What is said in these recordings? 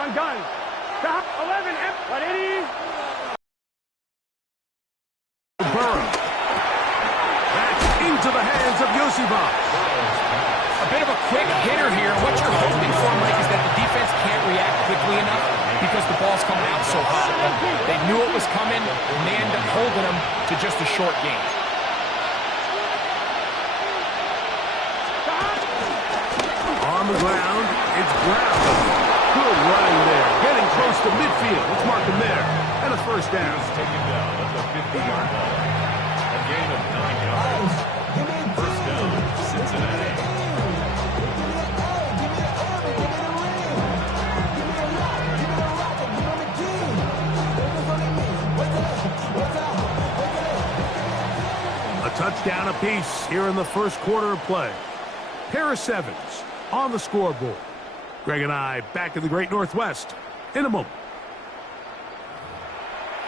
Gun. Stop. 11. 180. Burrow. That's into the hands of Yosibach. A bit of a quick hitter here. What you're hoping for, Mike, is that the defense can't react quickly enough because the ball's coming out so hot. They knew it was coming, and they end up holding them to just a short game. On the ground, it's Brown. Good running there. Getting close to midfield. Let's mark him there. And a first down. Taken down at the 50-yard line. A gain of 9 yards. First down, Cincinnati. A touchdown apiece here in the first quarter of play. Pair of sevens on the scoreboard. Greg and I back in the Great Northwest in a moment.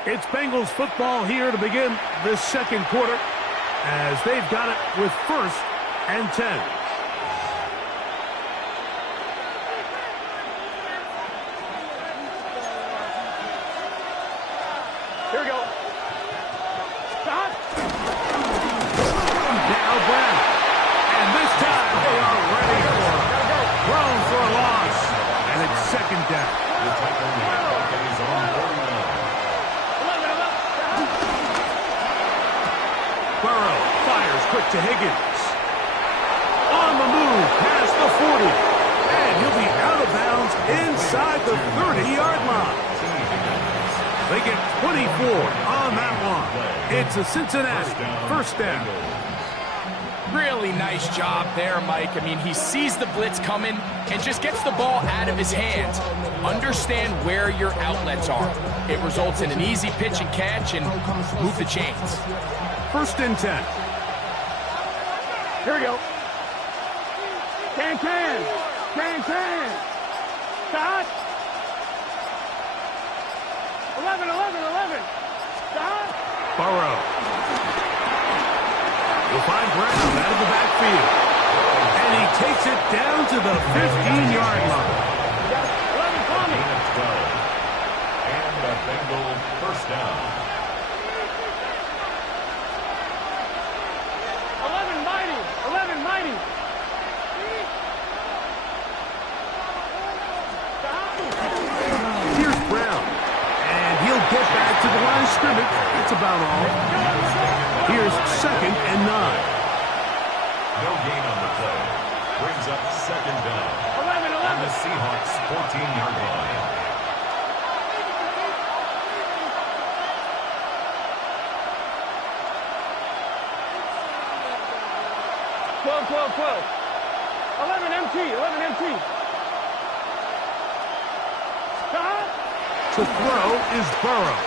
It's Bengals football here to begin this second quarter as they've got it with 1st and 10. Here we go. Stop. Now Brown. And this time they are ready for it. Thrown for a loss. And it's second down. The tackle is on 49. Burrow fires quick to Higgins. On the move past the 40. And he'll be out of bounds inside the 30-yard line. They get 24 on that one. It's a Cincinnati first down. Really nice job there, Mike. I mean, he sees the blitz coming and just gets the ball out of his hands. Understand where your outlets are. It results in an easy pitch and catch and move the chains. 1st and 10. Here we go. Can. Stop. 11. Stop. Burrow. We'll find Brown out of the backfield. And he takes it down to the 15-yard line. 11 coming. Gain of 12. And a Bengal first down. 11 mighty. Stop. Here's Brown. And he'll get back to the line of scrimmage. That's about all. Here's 2nd and 9. No gain on the play. Brings up second down. 11. On the Seahawks 14-yard line. Twelve. 11 MT. Stop. To throw is Burrow.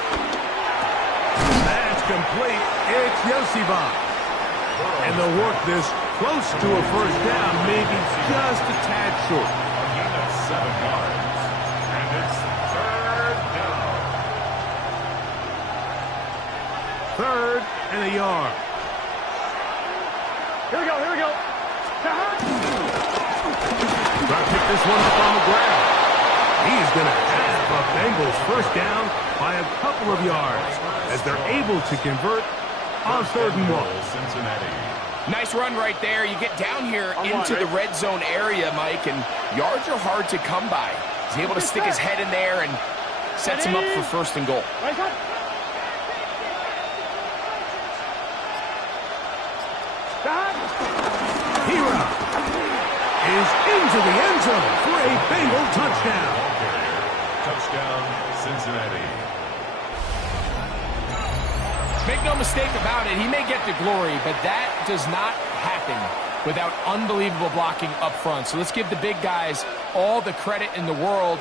That's complete. It's Yosibach. And they'll work this close to a first down, maybe just a tad short. A gain of 7 yards. And it's third down. 3rd and a yard. Here we go. Stop. Try to pick this one up on the ground. He's going to have a Bengals first down by a couple of yards as they're able to convert on 3rd and 1. Cincinnati. Nice run right there. You get down here into the red zone area, Mike, and yards are hard to come by. He's able to stick his head in there and sets him up for 1st and goal. Right up. Stop. Hero is into the end zone for a Bengal touchdown. Touchdown, Cincinnati. Make no mistake about it, he may get the glory, but that does not happen without unbelievable blocking up front. So let's give the big guys all the credit in the world.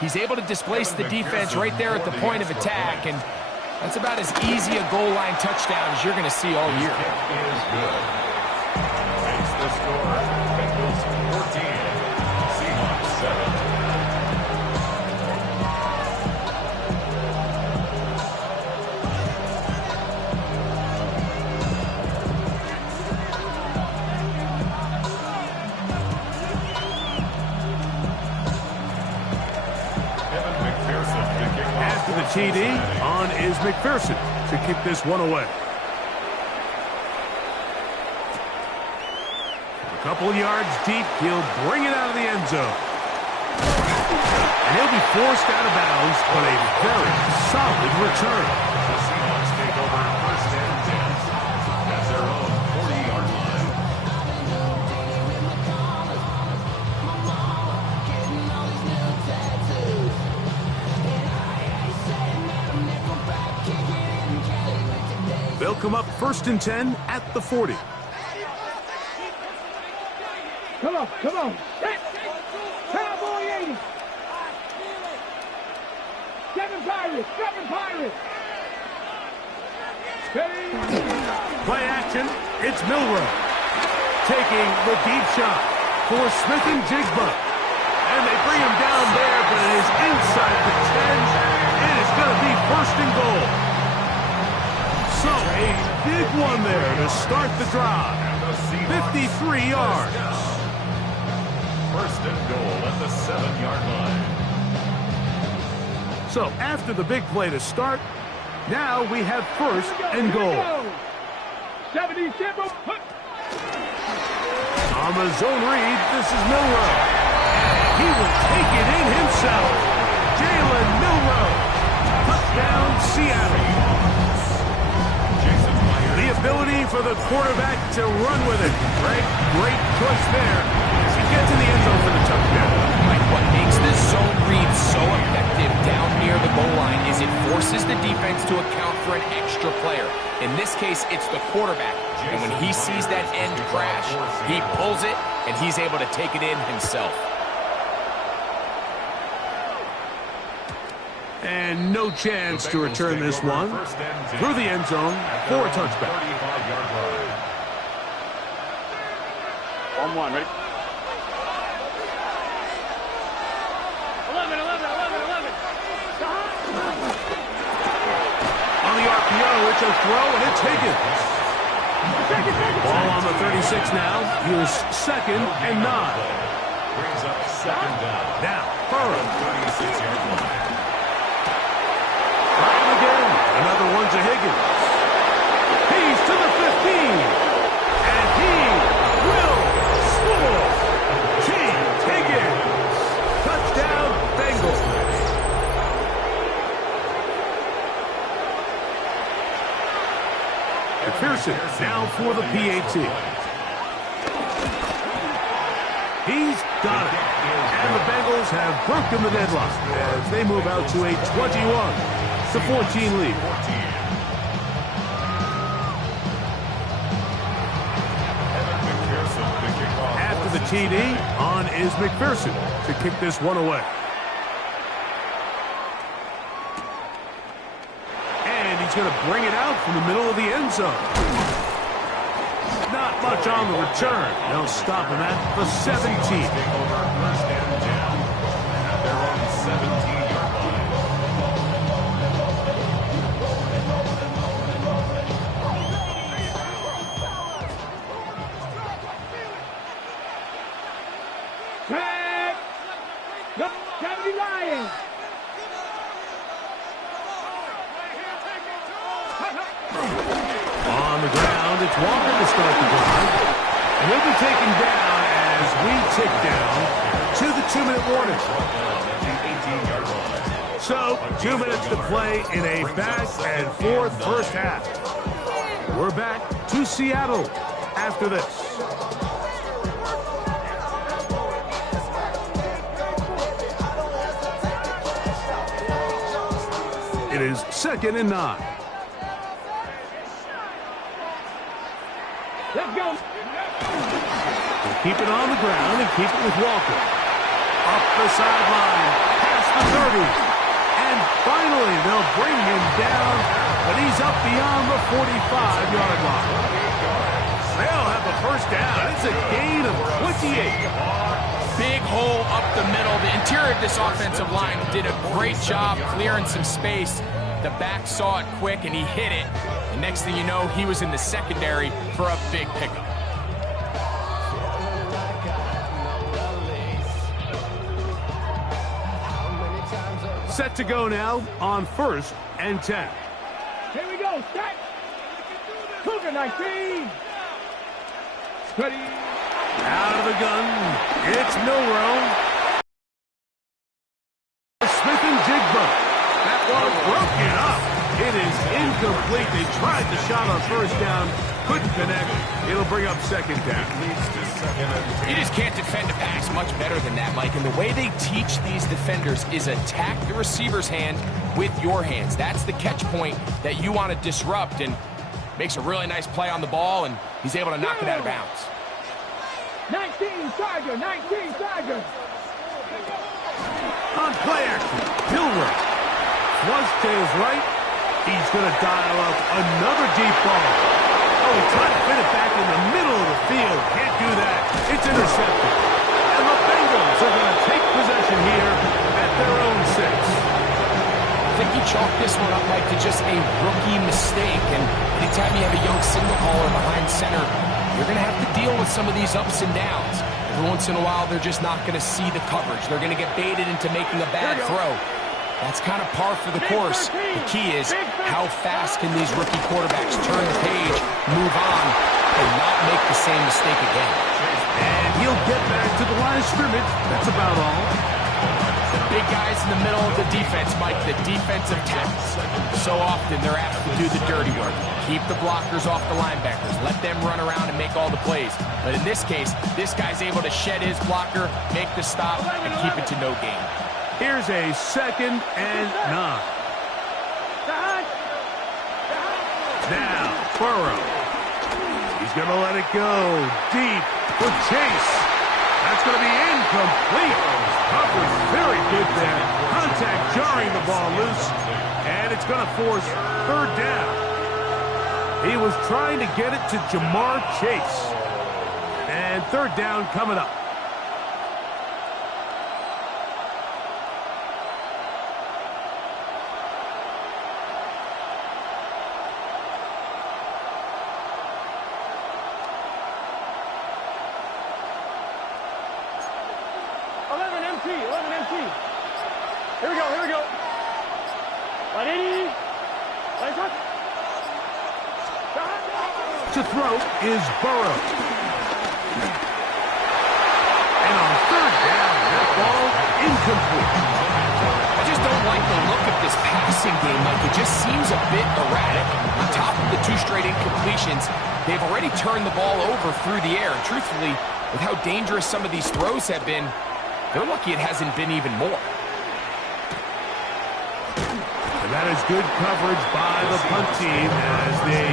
He's able to displace the defense right there at the point of attack, and that's about as easy a goal line touchdown as you're going to see all year. Is good. Makes the score. Bengals 14, Seahawks 7. TD. On is McPherson to kick this one away. A couple yards deep, he'll bring it out of the end zone. And he'll be forced out of bounds, but a very solid return. The Seahawks take over first and 10 at their own 40-yard line. They'll come up first and 10 at the 40. Come on, come on. Cowboy 80. Seven Pirates, seven Pirates. Play action, it's Milrow. Taking the deep shot for Smith and Jigba. And they bring him down there, but it is inside the 10. And it's going to be first and goal. So a big one there to start the drive. 53 yards. First and goal at the 7-yard line. So after the big play to start, now we have first and goal. 77. On the zone read, this is Milrow. And he will take it in himself. Jalen Milrow. Touchdown, Seattle. The ability for the quarterback to run with it. Great choice there as he gets in the end zone for the touchdown. Like what makes this zone read so effective down near the goal line is it forces the defense to account for an extra player. In this case, it's the quarterback. And when he sees that end crash, he pulls it, and he's able to take it in himself. And no chance to return this one through the end zone for a touchback. 35-yard line. On one, ready? 11. On the RPO, it's a throw, and it's Higgins. Ball on the 36 now. Here's second and 9. Brings up second down. Now, Burrow. 36-yard line. Try him again. Another one to Higgins. He's to the 15. And he will score. Higgins. Touchdown, Bengals. McPherson now for the PAT. He's got it. And the Bengals have broken the deadlock as they move out to a 21-14 lead. After the TD, on is McPherson to kick this one away. And he's going to bring it out from the middle of the end zone. Not much on the return. They'll stop him at the 17. Take over first and 10 at their own 17-yard line. Tag. Nope, Kennedy Lions. On the ground, it's Walker to start the drive. And he'll be taken down as we tick down to the 2-minute warning. So, 2 minutes to play in a back-and-forth first half. We're back to Seattle after this. It is second and 9. Let's go. We'll keep it on the ground and keep it with Walker. Up the sideline, past the 30. And finally, they'll bring him down, but he's up beyond the 45-yard line. They'll have the first down. It's a gain of 28. Big hole up the middle. The interior of this offensive line did a great job clearing some space. The back saw it quick, and he hit it. And next thing you know, he was in the secondary for a big pickup. Set to go now on 1st and 10. Here we go. Set. Cougar 19. Ready. Out of the gun. It's Milrow. Smith and Jigba. That was broken up. It is incomplete. They tried the shot on 1st down. Couldn't connect. It'll bring up 2nd down. You just can't defend a pass much better than that, Mike. And the way they teach these defenders is attack the receiver's hand with your hands. That's the catch point that you want to disrupt, and makes a really nice play on the ball, and he's able to knock it out of bounds. 19 Tiger, 19 Tiger. On play action, Milrow. Flush to his right. He's going to dial up another deep ball. Oh, he tried to fit it back in the middle of the field. Can't do that. It's intercepted. And the Bengals are going to take possession here at their own 6. I think you chalk this one up, Mike, to just a rookie mistake. And anytime you have a young signal caller behind center, you're going to have to deal with some of these ups and downs. Every once in a while, they're just not going to see the coverage. They're going to get baited into making a bad throw. That's kind of par for the course. The key is how fast can these rookie quarterbacks turn the page, move on, and not make the same mistake again. And he'll get back to the line of scrimmage. That's about all. The big guys in the middle of the defense, Mike, the defensive tackles. So often they're asked to do the dirty work. Keep the blockers off the linebackers. Let them run around and make all the plays. But in this case, this guy's able to shed his blocker, make the stop, and keep it to no gain. Here's a 2nd and 9. Now, Burrow. He's going to let it go deep for Chase. That's going to be incomplete. Coverage very good there. Contact jarring the ball loose. And it's going to force 3rd down. He was trying to get it to Jamar Chase. And 3rd down coming up. Here we go, here we go. 180. To throw is Burrow. And on 3rd down, that ball incomplete. I just don't like the look of this passing game. Like, it just seems a bit erratic. On top of the 2 straight incompletions, they've already turned the ball over through the air. And truthfully, with how dangerous some of these throws have been, they're lucky it hasn't been even more. And that is good coverage by the punt team as they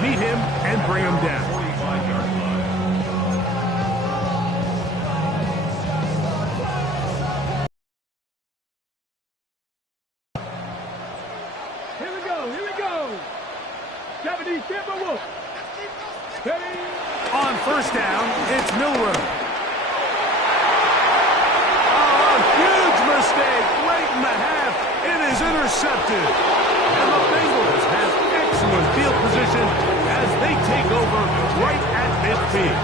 meet him and bring him down. Here we go, here we go. 70 Timberwolves. Ready. On 1st down, it's Milrow. Huge mistake late in the half. It is intercepted. And the Bengals have excellent field position as they take over right at midfield.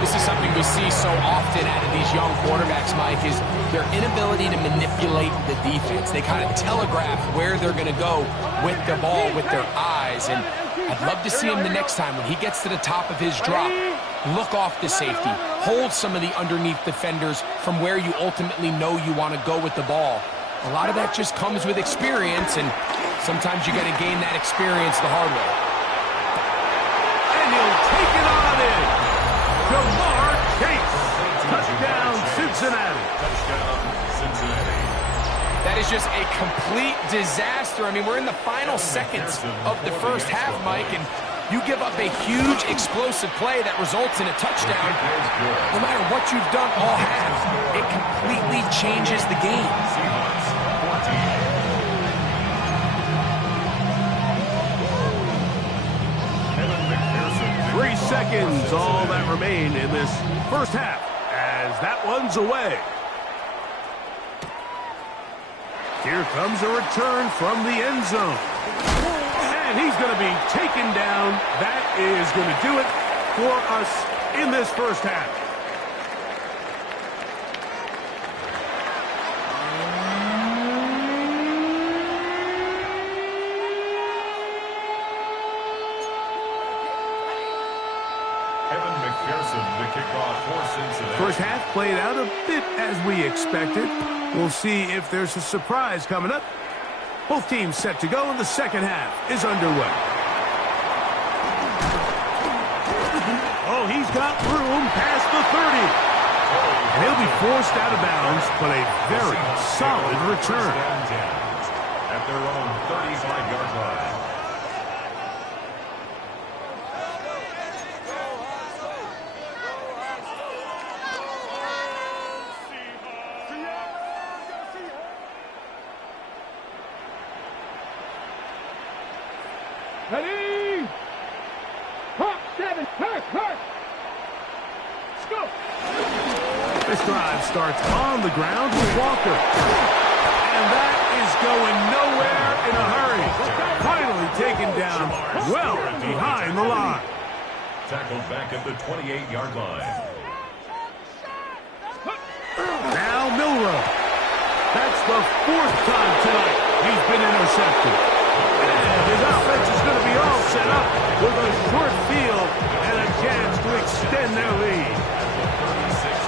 This is something we see so often out of these young quarterbacks, Mike, is their inability to manipulate the defense. They kind of telegraph where they're going to go with the ball with their eyes. And I'd love to see him the next time when he gets to the top of his drop. Look off the safety. Hold some of the underneath defenders from where you ultimately know you want to go with the ball. A lot of that just comes with experience, and sometimes you got to gain that experience the hard way. And he'll take it on in. Jamar Chase. Touchdown, Cincinnati. Touchdown, Cincinnati. That is just a complete disaster. I mean, we're in the final seconds of the 1st half, Mike, and you give up a huge explosive play that results in a touchdown. No matter what you've done all half, it completely changes the game. 3 seconds, all that remain in this 1st half as that one's away. Here comes a return from the end zone. And he's going to be taken down. That is going to do it for us in this 1st half. Evan McPherson to kick off for Cincinnati. First half played out a bit as we expected. We'll see if there's a surprise coming up. Both teams set to go, and the second half is underway. Oh, he's got room past the 30. And he'll be forced out of bounds, but a very solid return. At their own 35-yard line. Ready? Hawk 7, hurt. Let's go. This drive starts on the ground with Walker. And that is going nowhere in a hurry. Finally taken down well behind the line. Tackled back at the 28-yard line. Now Milrow. That's the fourth time tonight he's been intercepted. And his offense is going to be all set up with a short field and a chance to extend their lead.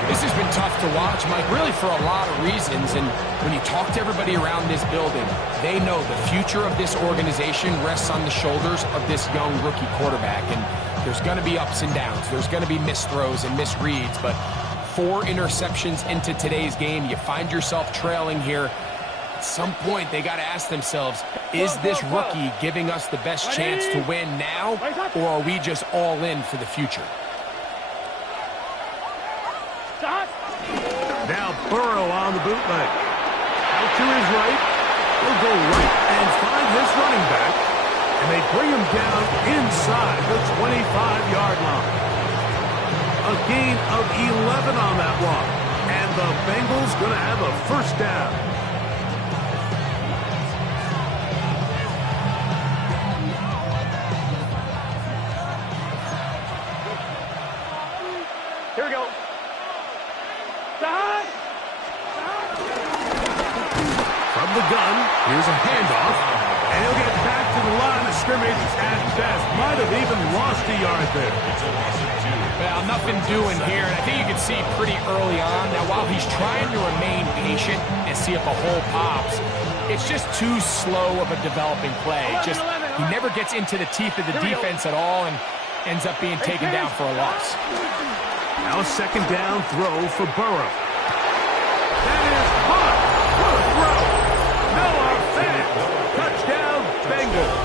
This has been tough to watch, Mike, really for a lot of reasons. And when you talk to everybody around this building, they know the future of this organization rests on the shoulders of this young rookie quarterback. And there's going to be ups and downs. There's going to be missed throws and misreads. But 4 interceptions into today's game, you find yourself trailing here. At some point, they got to ask themselves, is this rookie giving us the best chance to win now, or are we just all in for the future? Now Burrow on the bootleg. Out to his right. He'll go right and find his running back. And they bring him down inside the 25-yard line. A gain of 11 on that one. And the Bengals going to have a first down. Here we go. From the gun, here's a handoff, and he'll get back to the line of scrimmage at best. Might have even lost a yard there. Well, nothing doing here. I think you can see pretty early on. Now, while he's trying to remain patient and see if a hole pops, it's just too slow of a developing play. Just he never gets into the teeth of the defense at all and ends up being taken down for a loss. Now a second down throw for Burrow. That is hot. What a throw. Noah Fant. Touchdown, Bengals.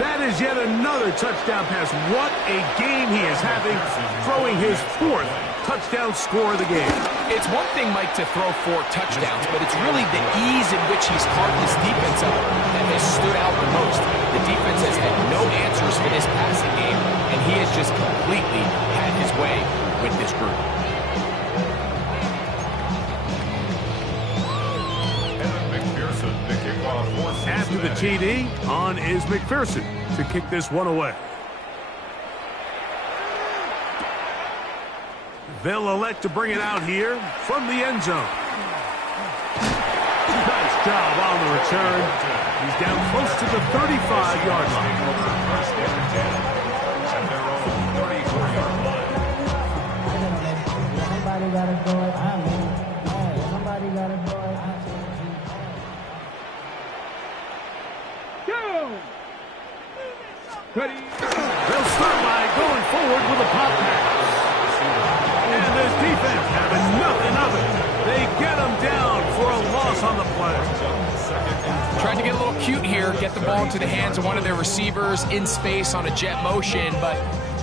That is yet another touchdown pass. What a game he is having, throwing his 4th touchdown score of the game. It's one thing, Mike, to throw 4 touchdowns, but it's really the ease in which he's carved this defense up that has stood out the most. The defense has had no answers for this passing game, and he has just completely had his way with this group. After the TD, on is McPherson to kick this one away. They'll elect to bring it out here from the end zone. Nice job on the return. He's down close to the 35-yard line. Somebody gotta do it. Somebody gotta do it. Ready? They'll start by going forward with a pop pass. And this defense having nothing of it. They get him down for a loss on the play. Tried to get a little cute here, get the ball into the hands of one of their receivers in space on a jet motion, but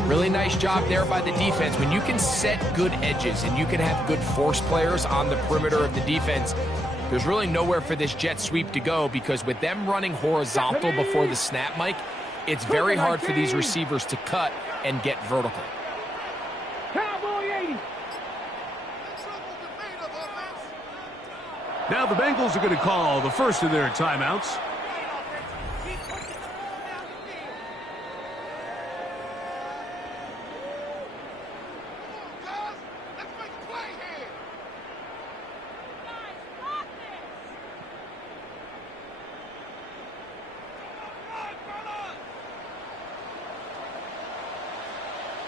really nice job there by the defense. When you can set good edges and you can have good force players on the perimeter of the defense, there's really nowhere for this jet sweep to go, because with them running horizontal before the snap, Mike, it's very hard for these receivers to cut and get vertical. Cowboy 80. Now the Bengals are going to call the first of their timeouts.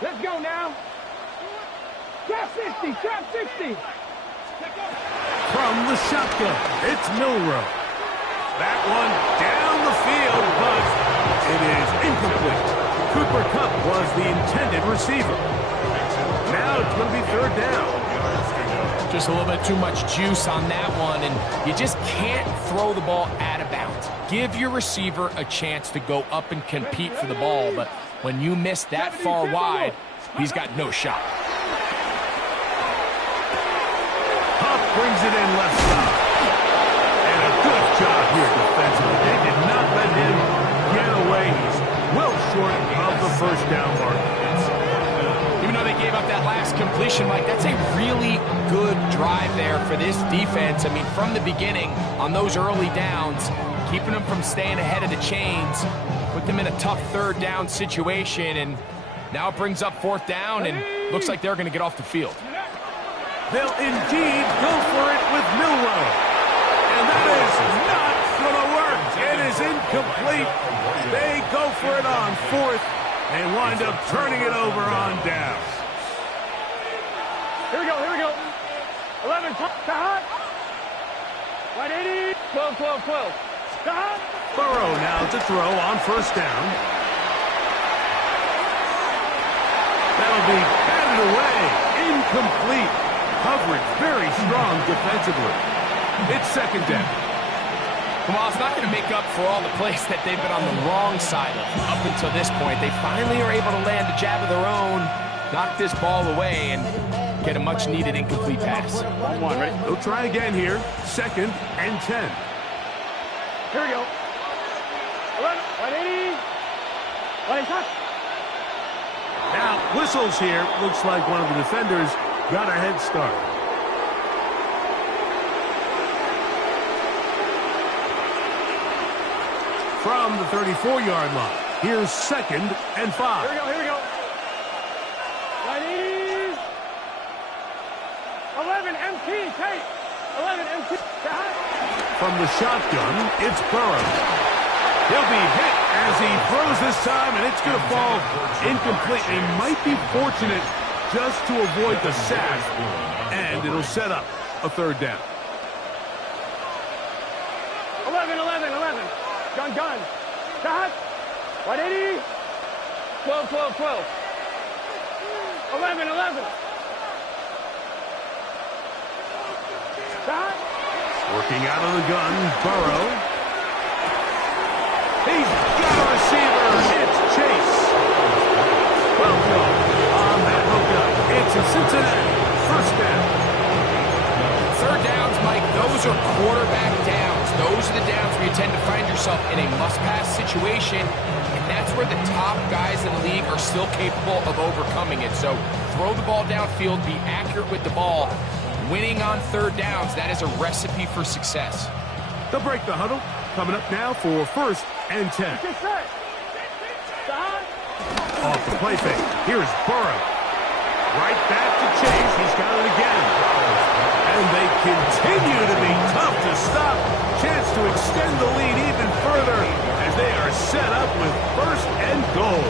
Let's go now. Trap 60, trap 60. From the shotgun, it's Milrow. That one down the field, but it is incomplete. Cooper Kupp was the intended receiver. Now it's going to be third down. Just a little bit too much juice on that one, and you just can't throw the ball out of bounds. Give your receiver a chance to go up and compete for the ball, but when you miss that far wide, he's got no shot. Huff brings it in left side. And a good job here defensively. They did not let him get away. He's well short of the first down mark. Even though they gave up that last completion, Mike, that's a really good drive there for this defense. I mean, from the beginning, on those early downs, keeping them from staying ahead of the chains, put them in a tough third down situation, and now it brings up fourth down, and looks like they're going to get off the field. They'll indeed go for it with Milrow. And that is not going to work. It is incomplete. They go for it on fourth and wind up turning it over on downs. Here we go, here we go. 11, Tahat. 180, 12, 12, 12. Tahat. Burrow now to throw on first down. That'll be batted away. Incomplete. Coverage very strong defensively. It's second down. Well, it's not going to make up for all the plays that they've been on the wrong side of up until this point. They finally are able to land a jab of their own, knock this ball away, and get a much-needed incomplete pass. 1-1, ready? They'll try again here. Second and 10. Here we go. 11, 180. 180. Now, whistles here. Looks like one of the defenders got a head start. From the 34-yard line, here's second and 5. Here we go, here we go. 180. 11, MT, Tate. 11, MT. From the shotgun, it's Burrow. He'll be hit as he throws this time, and it's going to fall incomplete. He might be fortunate just to avoid the sack, and it'll set up a third down. 11, 11, 11. Gun, gun. Tahat. 180. 12, 12, 12. 11, 11. Tahat. Working out of the gun, Burrow. He's got a receiver. It's Chase. Welcome on that hookup. It's a Cincinnati first down. Third downs, Mike, those are quarterback downs. Those are the downs where you tend to find yourself in a must-pass situation, and that's where the top guys in the league are still capable of overcoming it. So throw the ball downfield, be accurate with the ball. Winning on third downs, that is a recipe for success. They'll break the huddle. Coming up now for first and 10. Off the play fake. Here's Burrow. Right back to Chase. He's got it again. And they continue to be tough to stop. Chance to extend the lead even further as they are set up with first and goal.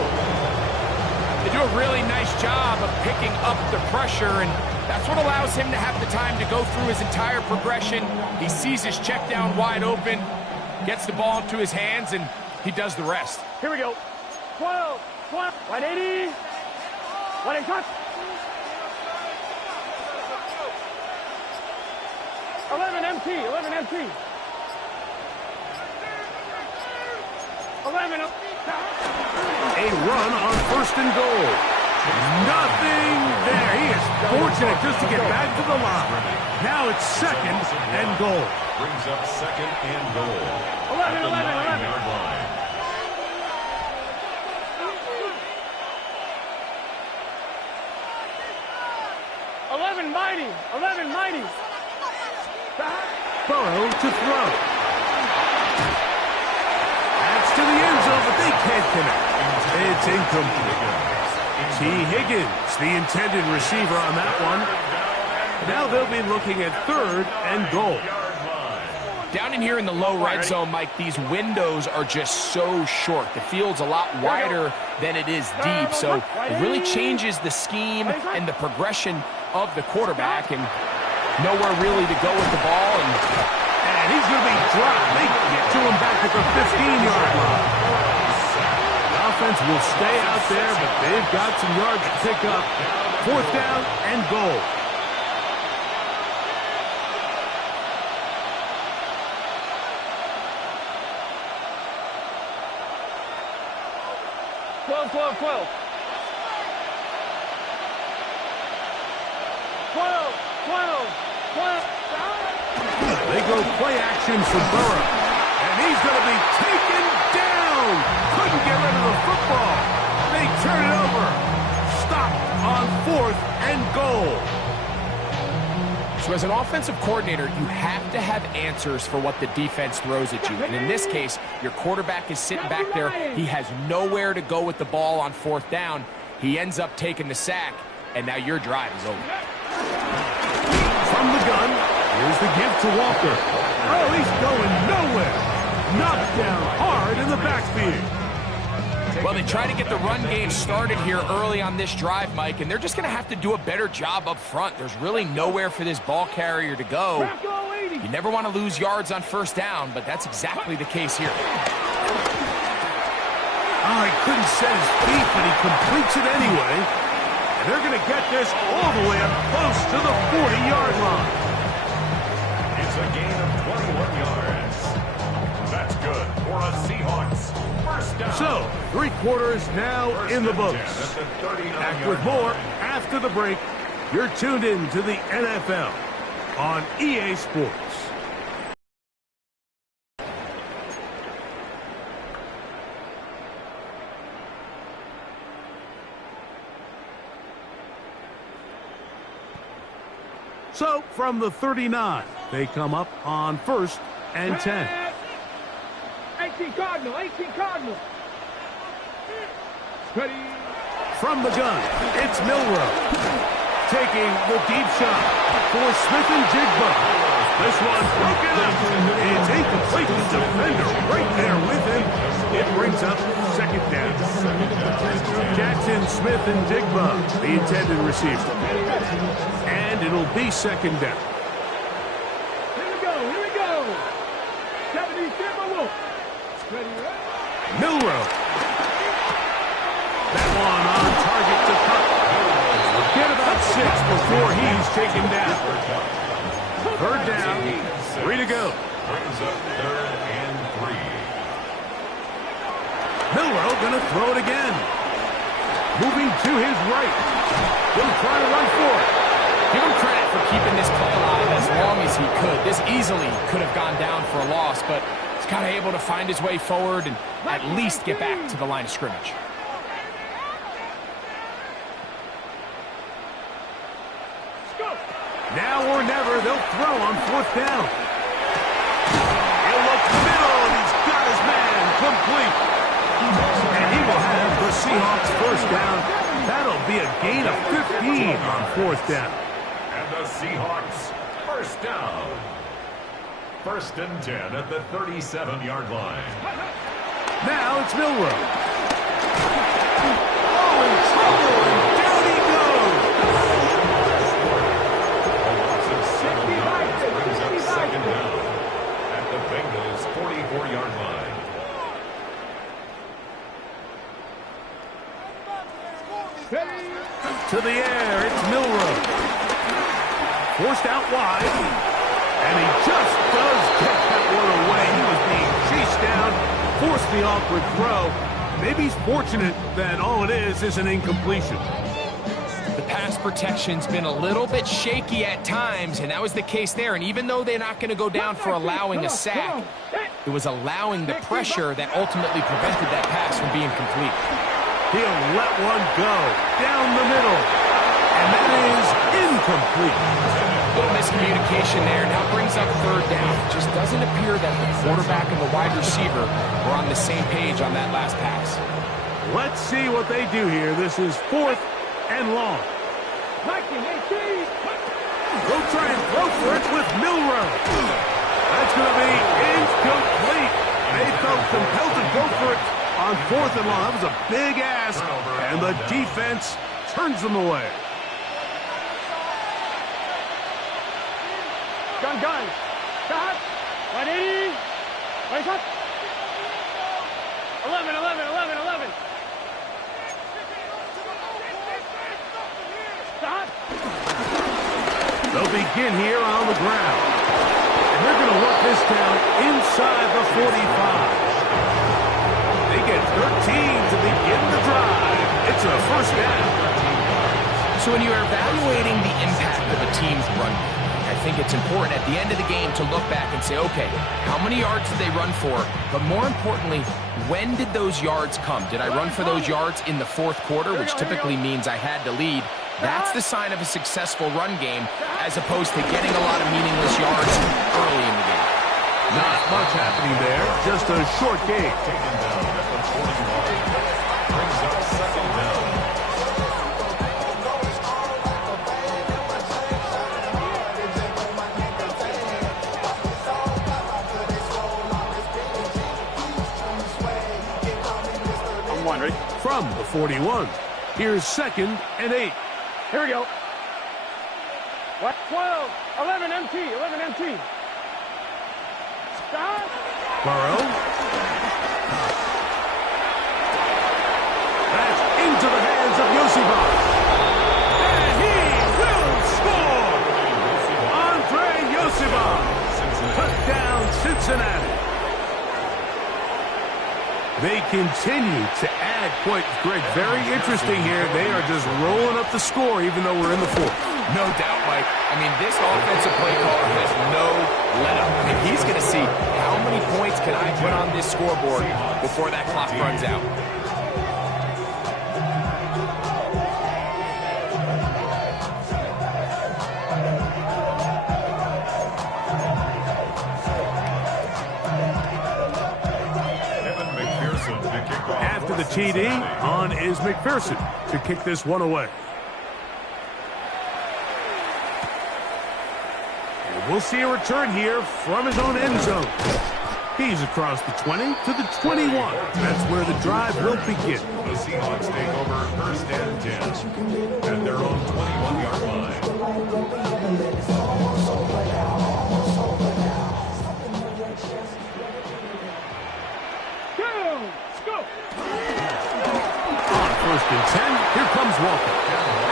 They do a really nice job of picking up the pressure, and that's what allows him to have the time to go through his entire progression. He sees his check down wide open, gets the ball into his hands, and he does the rest. Here we go. 12, 12, 180. 180 touch. 11 MT, 11 MT. 11 A run on first and goal. Nothing there. He is fortunate just to get back to the line. Now it's second and goal. Brings up second and goal. 11, 11, 11. 9-yard line. Mighty, 11 mighty. Burrow to throw. That's to the end zone, but they can't connect. It's incomplete. T. Higgins, the intended receiver on that one. Now they'll be looking at third and goal. Down in here in the low red zone, Mike, these windows are just so short. The field's a lot wider than it is deep, so it really changes the scheme and the progression of the quarterback, and nowhere really to go with the ball. And he's going to be dropped. They get to him back at the 15-yard line. The offense will stay out there, but they've got some yards to pick up. 4th down and goal. They go play action for Burrow. And he's going to be taken down. Couldn't get rid of the football. They turn it over. Stopped on 4th and goal. So as an offensive coordinator, you have to have answers for what the defense throws at you. And in this case, your quarterback is sitting back there. He has nowhere to go with the ball on 4th down. He ends up taking the sack, and now your drive is over. From the gun, here's the give to Walker. Oh, he's going nowhere. Knocked down hard in the backfield. Well, they try to get the run game started here early on this drive, Mike, and they're just going to have to do a better job up front. There's really nowhere for this ball carrier to go. You never want to lose yards on 1st down, but that's exactly the case here. Oh, he couldn't set his feet, but he completes it anyway. And they're going to get this all the way up close to the 40-yard line. It's a gain of 21 yards. That's good for a Seahawks. 1st down. So, 3 quarters now in the books. Back with more after the break. You're tuned in to the NFL on EA Sports. So, from the 39, they come up on 1st and 10. 18 Cardinal, 18 Cardinal. Ready. From the gun, it's Milrow. Taking the deep shot for Smith and Jigba. This one broken up. It's incomplete. The defender right there with him. It brings up 2nd down. Jackson, Smith, and Jigba, the intended receiver. And it'll be 2nd down. Here we go. 70 Timberwolves. Ready. Milrow. That one on target to cut. Get about 6 before he's taken down. 3rd down. 3 to go. Brings up 3rd and 3. Milrow going to throw it again. Moving to his right. He'll try to run for it. Give him credit for keeping this play alive as long as he could. This easily could have gone down for a loss, but he's kind of able to find his way forward and at least get back to the line of scrimmage. Now or never, they'll throw on 4th down. He'll look middle, and he's got his man complete. And he will have the Seahawks 1st down. That'll be a gain of 15 on 4th down. And the Seahawks 1st down. 1st and 10 at the 37-yard line. Now it's Milrow. Oh, in trouble, and down he goes. Brings up 2nd down at the Bengals 44-yard line. To the air, it's Milrow. Forced out wide. And he just does get that one away. He was being chased down, forced the awkward throw. Maybe he's fortunate that all it is an incompletion. The pass protection's been a little bit shaky at times, and that was the case there. And even though they're not going to go down for allowing a sack, it was allowing the pressure that ultimately prevented that pass from being complete. He'll let one go down the middle. And that is incomplete. A little miscommunication there. Now brings up 3rd down. It just doesn't appear that the quarterback and the wide receiver were on the same page on that last pass. Let's see what they do here. This is 4th and long. Viking, 18. They'll try and throw for it with Milrow. That's going to be incomplete. They felt compelled to go for it on 4th and long. That was a big ask, and the defense turns them away. Gun. Stop. 180. Wait up. 11. Stop. They'll begin here on the ground. And they're going to work this down inside the 45. They get 13 to begin the drive. It's a first down. So when you're evaluating the impact of a team's run game, I think it's important at the end of the game to look back and say, okay, how many yards did they run for? But more importantly, when did those yards come? Did I run for those yards in the 4th quarter, which typically means I had to lead? That's the sign of a successful run game, as opposed to getting a lot of meaningless yards early in the game. Not much happening there, just a short game. Taken down at the 41. Brings up second down. Ready? From the 41, here's 2nd and 8. Here we go. What? 12. 11 MT. Stop. Burrow. That's into the hands of Yosibas. And he will score! Andre Yosibas. Touchdown, Cincinnati. They continue to add points. Greg, very interesting here. They are just rolling up the score even though we're in the 4th. No doubt, Mike. I mean, this offensive play caller has no let-up. I mean, he's going to see how many points can I put on this scoreboard before that clock runs out. After the TD, on is McPherson to kick this one away. And we'll see a return here from his own end zone. He's across the 20 to the 21. That's where the drive will begin. The Seahawks take over 1st and 10 at their own 21-yard line. On 1st and 10, here comes Walker.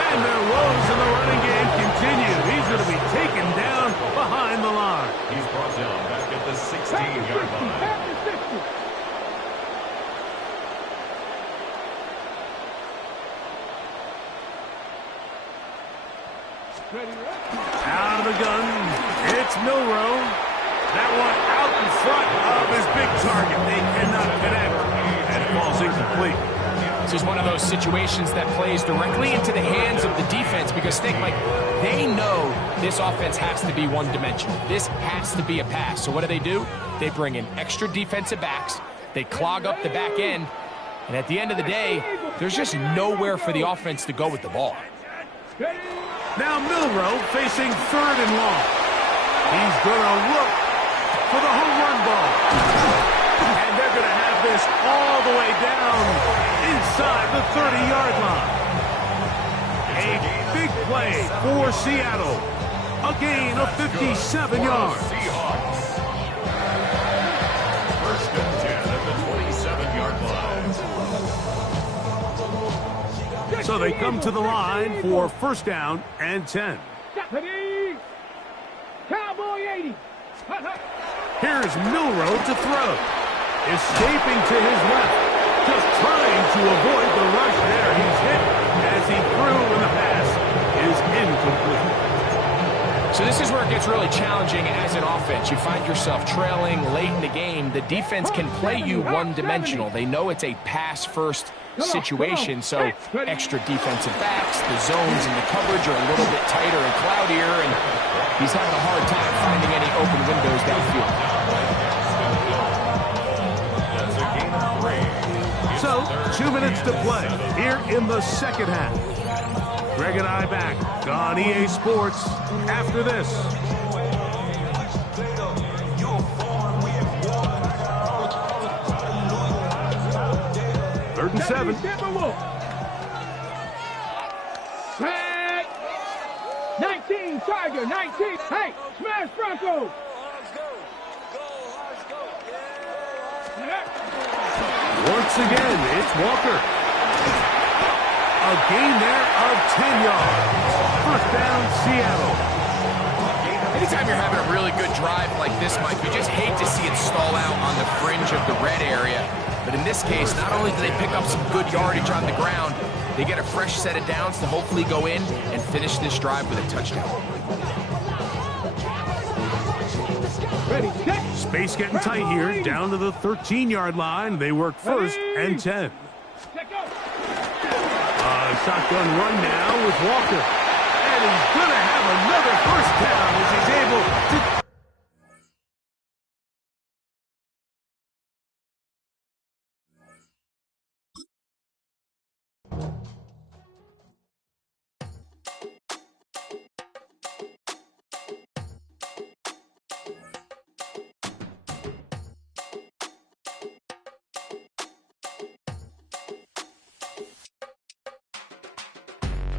And their woes in the running game continue. He's going to be taken down behind the line. He's brought down back at the 16-yard line. Out of the gun, it's Milrow. That one out in front of his big target. They cannot connect, and it falls incomplete. This is one of those situations that plays directly into the hands of the defense because think, Mike, they know this offense has to be one-dimensional. This has to be a pass. So what do? They bring in extra defensive backs. They clog up the back end. And at the end of the day, there's just nowhere for the offense to go with the ball. Now Milrow facing 3rd and long. He's going to look for the home run ball. And they're going to have this all the way down inside the 30-yard line. A big play for Seattle. A gain of 57 yards. Seahawks. 1st and 10 at the 27-yard line. So they come to the line for 1st down and 10. Cowboy 80. Here's Milrow to throw. Escaping to his left. Just trying to avoid the rush there. He's hit as he threw, and the pass is incomplete. So this is where it gets really challenging as an offense. You find yourself trailing late in the game. The defense can play you one-dimensional. They know it's a pass-first situation, so extra defensive backs, the zones and the coverage are a little bit tighter and cloudier, and he's having a hard time finding any open windows downfield. So, 2 minutes to play here in the 2nd half. Greg and I back on EA Sports after this. 3rd and 7. Tag. 19, Tiger, 19. Hey, smash Bronco. Once again, it's Walker. A gain there of 10 yards. 1st down, Seattle. Anytime you're having a really good drive like this, Mike, you just hate to see it stall out on the fringe of the red area. But in this case, not only do they pick up some good yardage on the ground, they get a fresh set of downs to hopefully go in and finish this drive with a touchdown. Ready, set. Space getting tight here, down to the 13-yard line. They work 1st and 10. Shotgun run now with Walker. And he's going to have another 1st down as he's able to...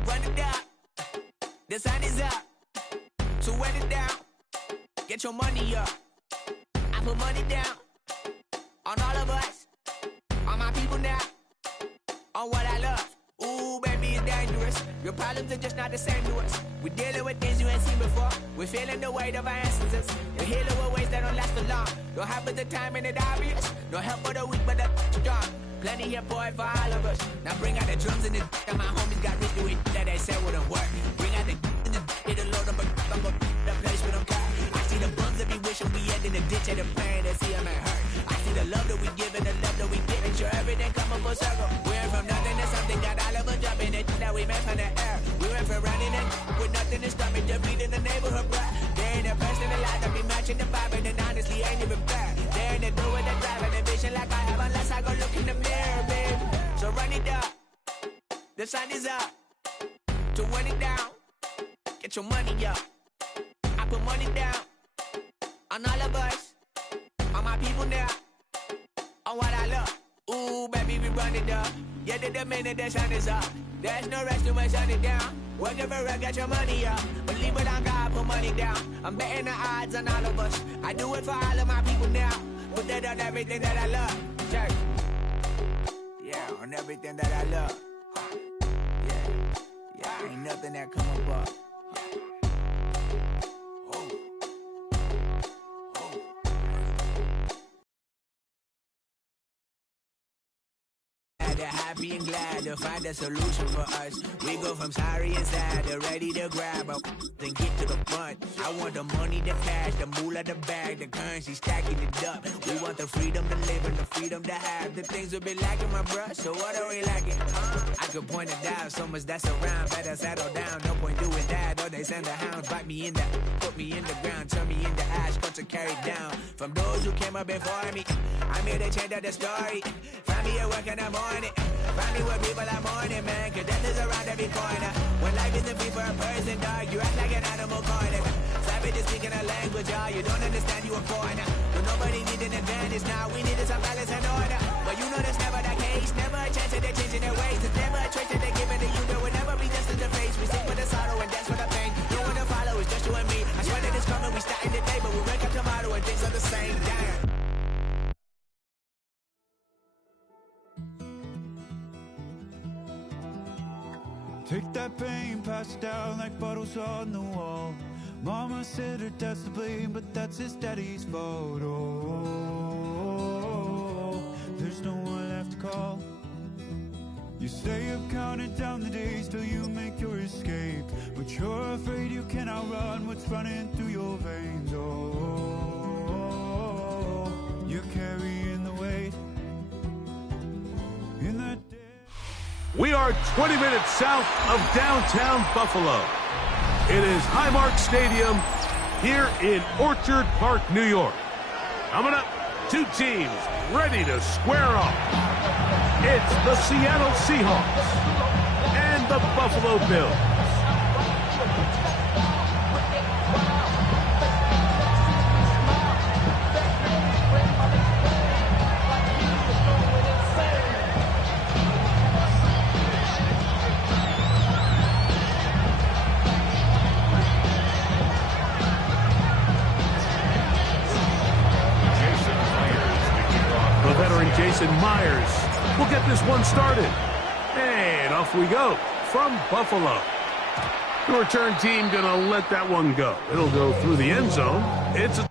Run it down. The sun is up. So run it down. Get your money up. I put money down on all of us, on my people now, on what I love. Ooh, baby, it's dangerous. Your problems are just not the same to us. We're dealing with things you ain't seen before. We're feeling the weight of our ancestors. We're healing with ways that don't last for long. Don't have the time and it obvious. No help for the weak, but the strong. Plenty here, boy, for all of us. Now bring out the drums and the and my homies got rich doing that they said wouldn't work. Bring out the and the it'll load up I'm gonna the place with them cut. I see the bums that be wishing we end in the ditch and the pain that see them ain't hurt. I see the love that we give and the love that we give. And sure everything coming full circle. We went from nothing to something, got all of us jumping it that we made from the air. We went from running it with nothing to stop me, just beating the neighborhood bruh. There ain't a person alive that be matching the vibe, and honestly ain't even fair. There ain't a do with the drive and the vision like I have unless I go look in the mirror, baby. So run it up. The sun is up. To run it down. Get your money up. I put money down on all of us, on my people now, on what I love. Ooh, baby, we run it up. Yeah, the minute the sun is up. There's no rest to my sun it down. Working for real, get your money up. Believe it on God, put money down. I'm betting the odds on all of us. I do it for all of my people now. Put that on everything that I love. Check. Yeah, on everything that I love. Yeah, ain't nothing that come above. They're happy and glad to find a solution for us. We go from sorry and sad to ready to grab up then get to the front. I want the money, the cash, the moolah, the bag, the currency, stacking it up. We want the freedom to live and the freedom to have. The things will be lacking, my bruh, so what are we lacking? I could point it out, so much that's around. Better settle down, no point doing that. Or they send the hounds, bite me in the, put me in the ground, turn me into ash, culture carried down. From those who came up before me, I'm here to change up the story. Find me at work in the morning. Find me where people are mourning, man, cause death is around every corner. When life isn't free for a person, dog, you act like an animal corner. Savage is speaking a language, y'all, you don't understand, you a foreigner. But nobody needs an advantage now, we needed some balance and order. But you know that's never the case, never a chance that they're changing their ways. It's never a trait that they're giving to you, there will never be just in the face. We sing for the sorrow and dance for the pain. No one to follow, it's just you and me. I swear that it's coming, we starting today, but we wake up tomorrow and things are the same. Damn. Take that pain, pass it down like bottles on the wall. Mama said her dad's to blame, but that's his daddy's fault. Oh, there's no one left to call. You stay up counting down the days till you make your escape, but you're afraid you cannot run what's running through your veins. Oh, you're carrying the weight in that. We are 20 minutes south of downtown Buffalo. It is Highmark Stadium here in Orchard Park, New York. Coming up, two teams ready to square off. It's the Seattle Seahawks and the Buffalo Bills. Jason Myers will get this one started. And off we go from Buffalo. The return team going to let that one go. It'll go through the end zone. It's a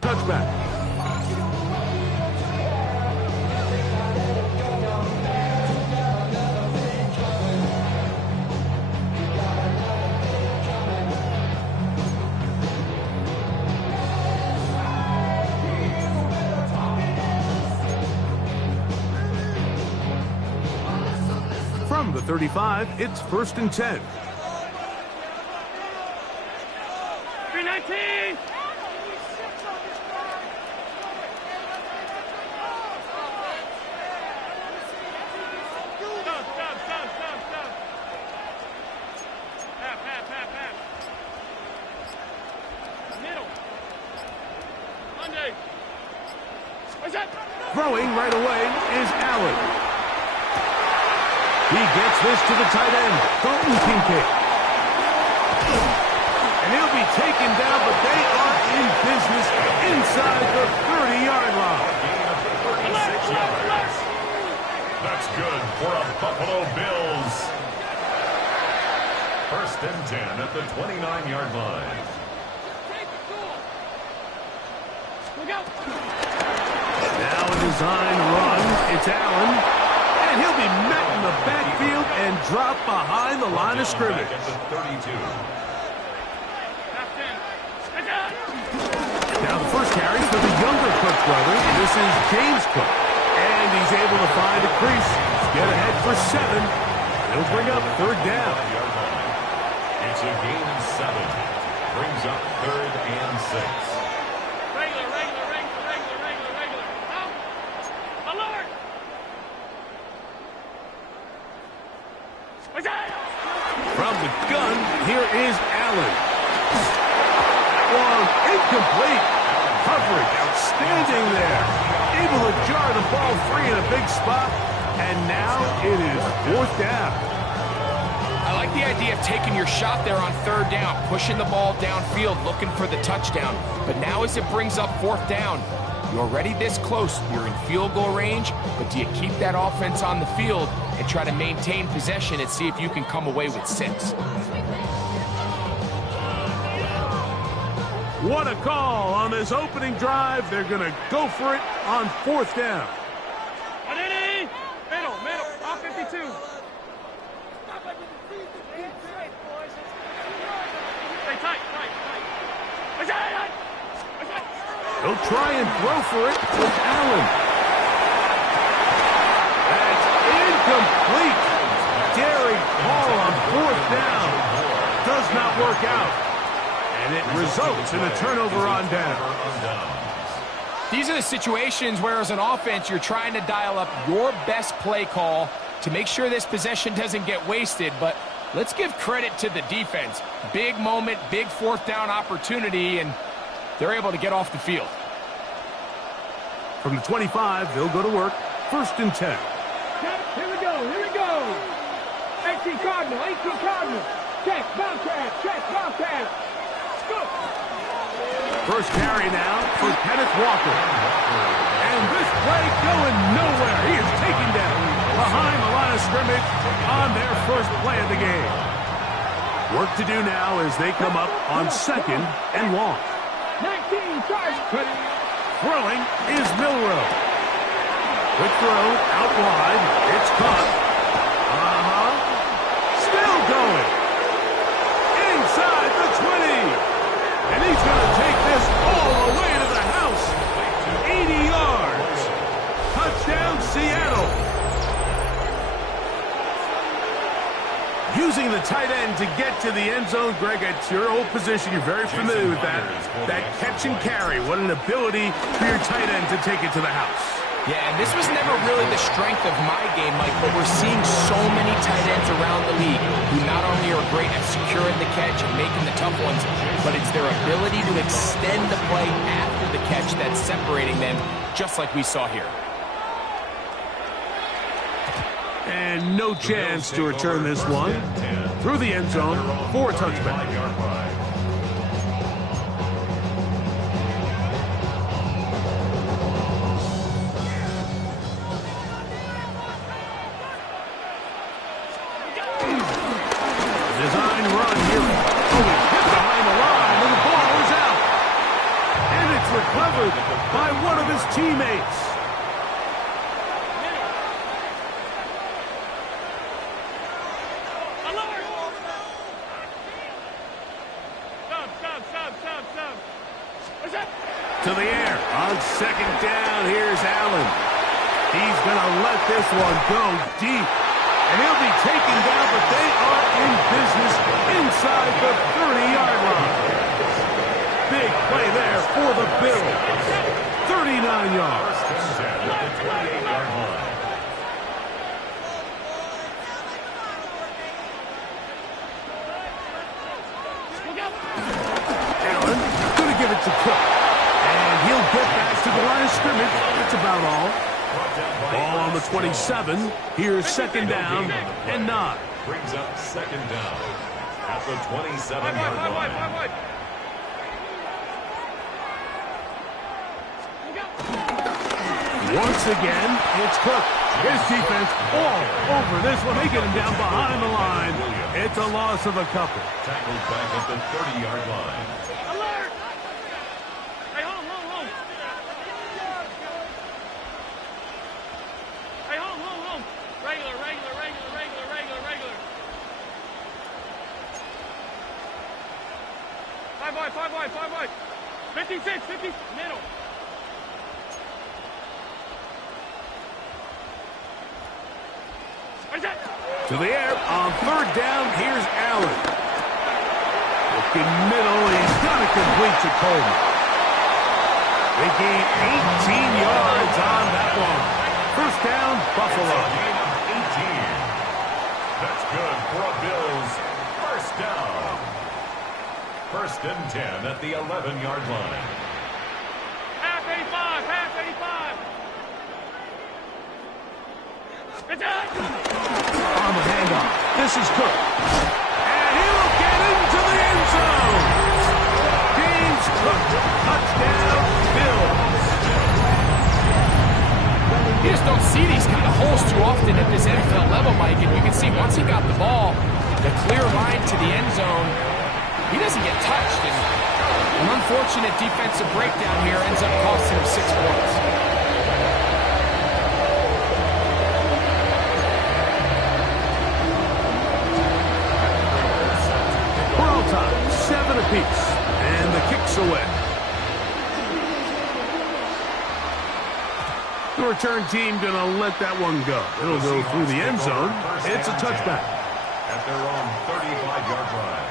Touchback. From the 35, it's 1st and 10. 319! Throwing right away is Allen. He gets this to the tight end, Dalton Kincaid. And he'll be taken down, but they are in business inside the 30-yard line. 36 yards. That's good for a Buffalo Bills. 1st and 10 at the 29-yard line. Now a design run. It's Allen. And he'll be met in the backfield and dropped behind the line of scrimmage. At the 32. Now the first carry for the younger Cook brother. This is James Cook. And he's able to find a crease. Get ahead for 7. He'll bring up 3rd down. It's a gain of 7. Brings up 3rd and 6. From the gun, here is Allen. Long, incomplete. Coverage, outstanding there. Able to jar the ball free in a big spot. And now it is 4th down. I like the idea of taking your shot there on 3rd down, pushing the ball downfield, looking for the touchdown. But now as it brings up 4th down, you're already this close. You're in field goal range, but do you keep that offense on the field and try to maintain possession and see if you can come away with 6? What a call on this opening drive. They're going to go for it on 4th down. Middle, all 52. Stay tight. He'll try and throw for it with Allen. That's incomplete. Daring call on 4th down. Does not work out. And it results in a turnover on down. These are the situations where as an offense you're trying to dial up your best play call to make sure this possession doesn't get wasted, but let's give credit to the defense. Big moment, big 4th down opportunity, and they're able to get off the field. From the 25, they'll go to work. 1st and 10. Here we go. 18 Cardinal. Check, Bobcat. Go. First carry now for Kenneth Walker. And this play going nowhere. He is taken down behind the line of scrimmage on their first play of the game. Work to do now as they come up on 2nd and long. 19 charge. Throwing is Milrow. Quick throw out wide. It's caught. Still going. Inside the 20. And he's going to take this all the way to the house. 80 yards. Touchdown, Seattle. Using the tight end to get to the end zone, Greg, it's your old position. You're very familiar with that. That catch and carry. What an ability for your tight end to take it to the house. Yeah, and this was never really the strength of my game, Mike, but we're seeing so many tight ends around the league who not only are great at securing the catch and making the tough ones, but it's their ability to extend the play after the catch that's separating them, just like we saw here. And no chance to return this one through the end zone for a touchback. Design run here. Oh, he hit behind the line, and the ball is out. And it's recovered covered by one of his teammates. To the air on second down. Here's Allen. He's going to let this one go deep. And he'll be taken down, but they are in business inside the 30-yard line. Big play there for the Bills. 39 yards. Allen going to give it to Cook. And he'll get back to the line of scrimmage. That's about all. Ball on the 27. Here's second down and 9. Brings up second down at the 27-yard line. Once again, it's Cook. His defense all over this one. They get him down behind the line. It's a loss of a couple. Tackled back at the 30-yard line. Alert! Hey, home. Hey, home. Regular. 5 wide. 56, middle. To the air on third down. Here's Allen. Looking middle. He's got it complete to Coleman. They gain 18 yards on that one. First down, Buffalo. Gain of 18. That's good for a Bills first down. First and 10 at the 11-yard line. Half 85. It's out! On the handoff. This is Cook. And he will get into the end zone. James Cook. Touchdown, Bills. You just don't see these kind of holes too often at this NFL level, Mike. And you can see once he got the ball, the clear line to the end zone, he doesn't get touched. And an unfortunate defensive breakdown here ends up costing him 6 points. Time, 7 apiece, and the kick's away. The return team going to let that one go. It'll go through the end zone. It's a touchback. At their own 35-yard line.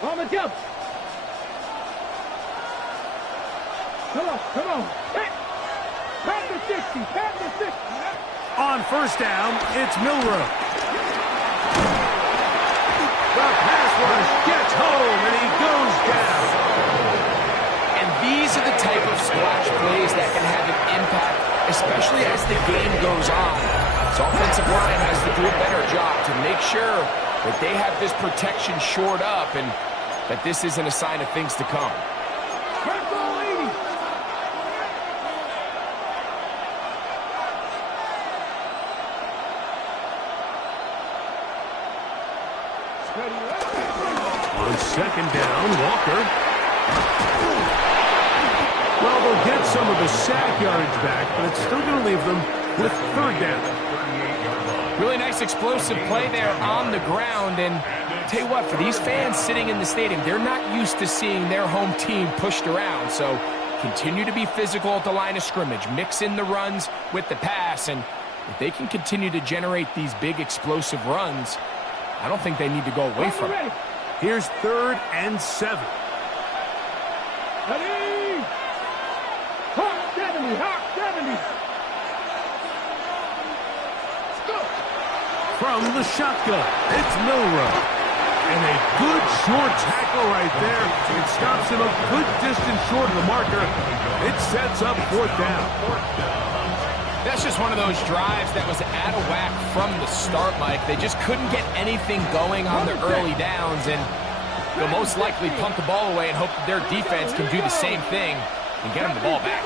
On the jump. Come on. Hey. Pat the 60. On first down, it's Milroe. The pass rush gets home, and he goes down. And these are the type of splash plays that can have an impact, especially as the game goes on. So offensive line has to do a better job to make sure that they have this protection shored up and that this isn't a sign of things to come. On second down, Walker. Well, they'll get some of the sack yardage back, but it's still going to leave them with third down. Really nice explosive play there on the ground. And tell you what, for these fans sitting in the stadium, they're not used to seeing their home team pushed around. So continue to be physical at the line of scrimmage. Mix in the runs with the pass. And if they can continue to generate these big explosive runs, I don't think they need to go away from it. Here's third and 7. Ready? Hawk 70. From the shotgun, it's Milroe. And a good short tackle right there. It stops him a good distance short of the marker. It sets up fourth down. That's just one of those drives that was out of whack from the start, Mike. They just couldn't get anything going on the early downs, and they'll most likely punt the ball away and hope that their defense can do the same thing and get them the ball back.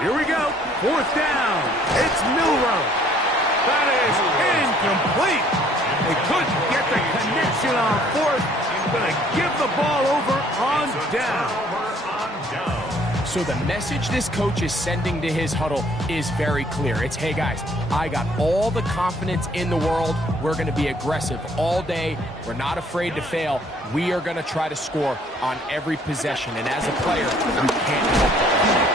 Here we go. 4th down. It's Milrow. That is incomplete. They couldn't get the connection on 4th. Going to give the ball over on down. So the message this coach is sending to his huddle is very clear. It's, hey guys, I got all the confidence in the world. We're going to be aggressive all day. We're not afraid to fail. We are going to try to score on every possession. And as a player, you can't help it.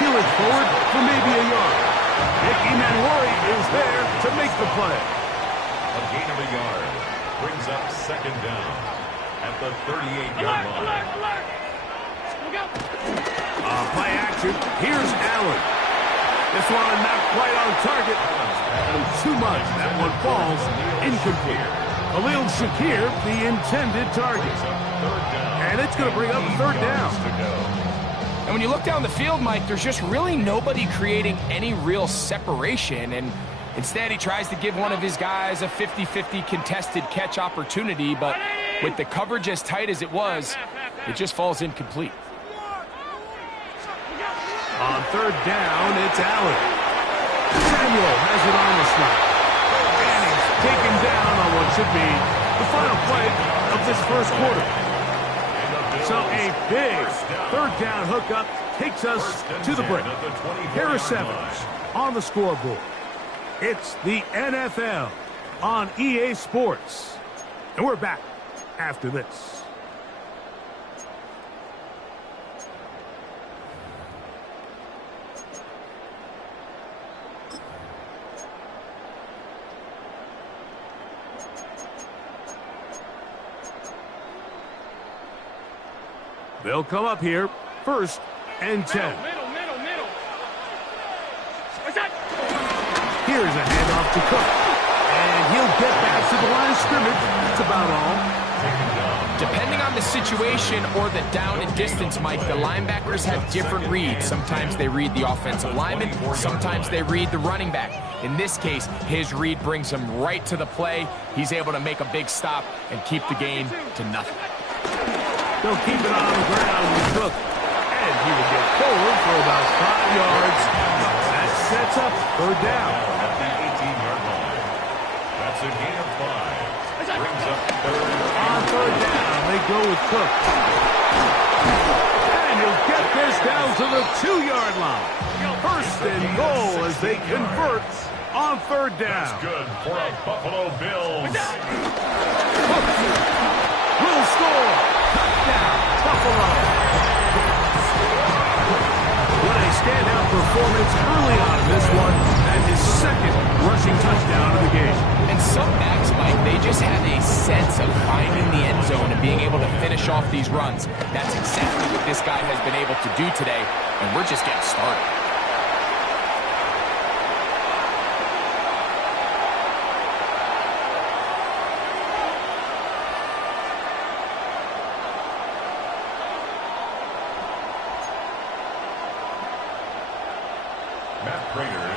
Peeling forward for maybe a yard. Mickey Manwari is there to make the play. A gain of a yard brings up 2nd down at the 38-yard line. Play action. Here's Allen. This one not quite on target. And too much. That one falls incomplete. Khalil Shakir, the intended target. And it's going to bring up 3rd down. And when you look down the field, Mike, there's just really nobody creating any real separation. And instead, he tries to give one of his guys a 50-50 contested catch opportunity. But with the coverage as tight as it was, it just falls incomplete. On 3rd down, it's Allen. Samuel has it on the snap. And he's taken down on what should be the final play of this 1st quarter. So a big 3rd down hookup takes us to the break. Harris Evans on the scoreboard. It's the NFL on EA Sports. And we're back after this. They'll come up here, 1st and 10. Middle. Here's a handoff to Cook. And he'll get back to the line of scrimmage. That's about all. Depending on the situation or the down and distance, Mike, the linebackers have different reads. Sometimes they read the offensive lineman. Sometimes they read the running back. In this case, his read brings him right to the play. He's able to make a big stop and keep the game to nothing. They'll keep it on the ground with Cook. And he will get forward for about 5 yards. That sets up 3rd down. At the 18-yard line. That's a gain of 5. Brings up 3rd. On 3rd down, they go with Cook. And he'll get this down to the 2-yard line. 1st and goal as they convert on 3rd down. That's good for a Buffalo Bills. Cook will score. Touchdown, Buffalo. What a standout performance early on in this one, and his 2nd rushing touchdown of the game. And some backs, Mike, they just have a sense of finding the end zone and being able to finish off these runs. That's exactly what this guy has been able to do today, and we're just getting started.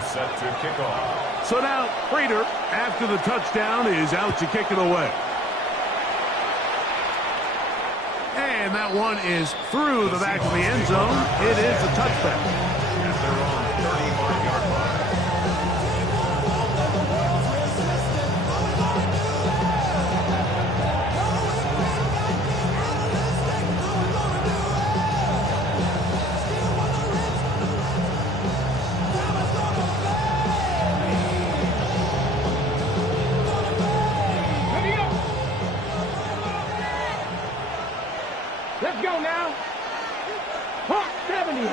Set to kick off. So now Prater, after the touchdown, is out to kick it away. And that one is through the back of the end zone. It is a touchback. At their own 35-yard line. Let's go now. Hawk 70.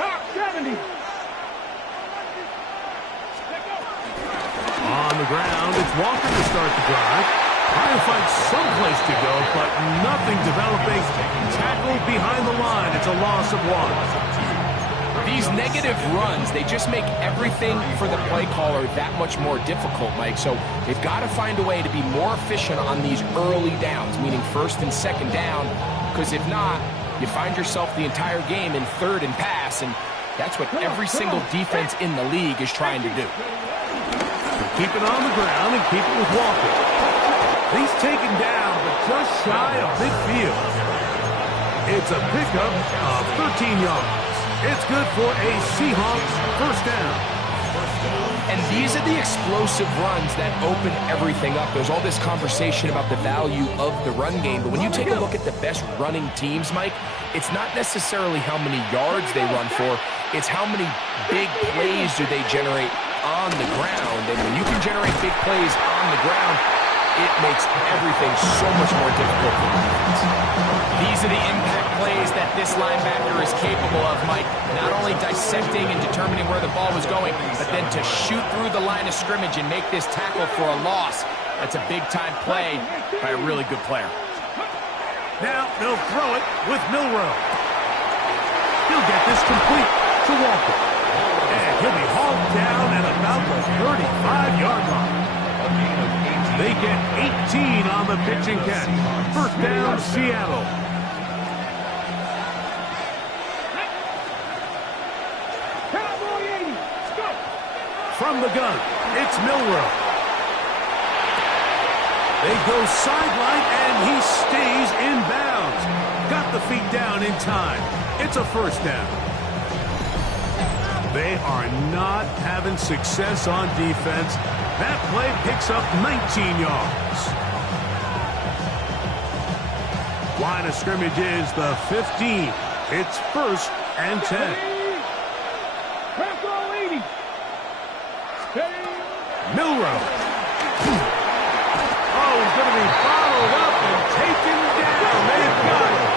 On the ground, it's Walker to start the drive. Trying to find some place to go, but nothing developing. Tackled behind the line. It's a loss of 1. These negative runs, they just make everything for the play caller that much more difficult, Mike. So they've got to find a way to be more efficient on these early downs, meaning 1st and 2nd down, because if not, you find yourself the entire game in 3rd and pass, and that's what every single defense in the league is trying to do. Keep it on the ground and keep it with Walker. He's taken down, but just shy of midfield. It's a pickup of 13 yards. It's good for a Seahawks first down. And these are the explosive runs that open everything up. There's all this conversation about the value of the run game, but when you take a look at the best running teams, Mike, it's not necessarily how many yards they run for, it's how many big plays do they generate on the ground. And when you can generate big plays on the ground, it makes everything so much more difficult for the defense. These are the impact plays that this linebacker is capable of, Mike. Not only dissecting and determining where the ball was going, but then to shoot through the line of scrimmage and make this tackle for a loss. That's a big-time play by a really good player. Now they'll throw it with Milroe. He'll get this complete to Walker. And he'll be hauled down at about the 35-yard line. They get 18 on the pitch and catch. First down, Seattle. From the gun, it's Milroe. They go sideline, and he stays in bounds. Got the feet down in time. It's a first down. They are not having success on defense. That play picks up 19 yards. Line of scrimmage is the 15. It's first and 10. Milroe. Oh, he's going to be followed up and taken down. They've got it.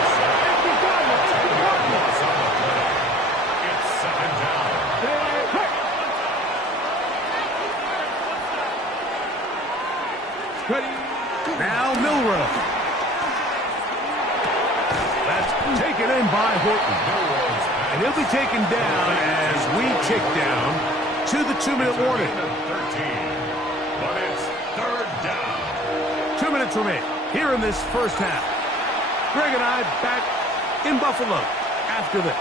It's second down. Now Milroe. That's taken in by Horton. And he'll be taken down as we tick down to the 2-minute warning. 13. But it's third down. 2 minutes remain here in this first half. Greg and I back in Buffalo after this.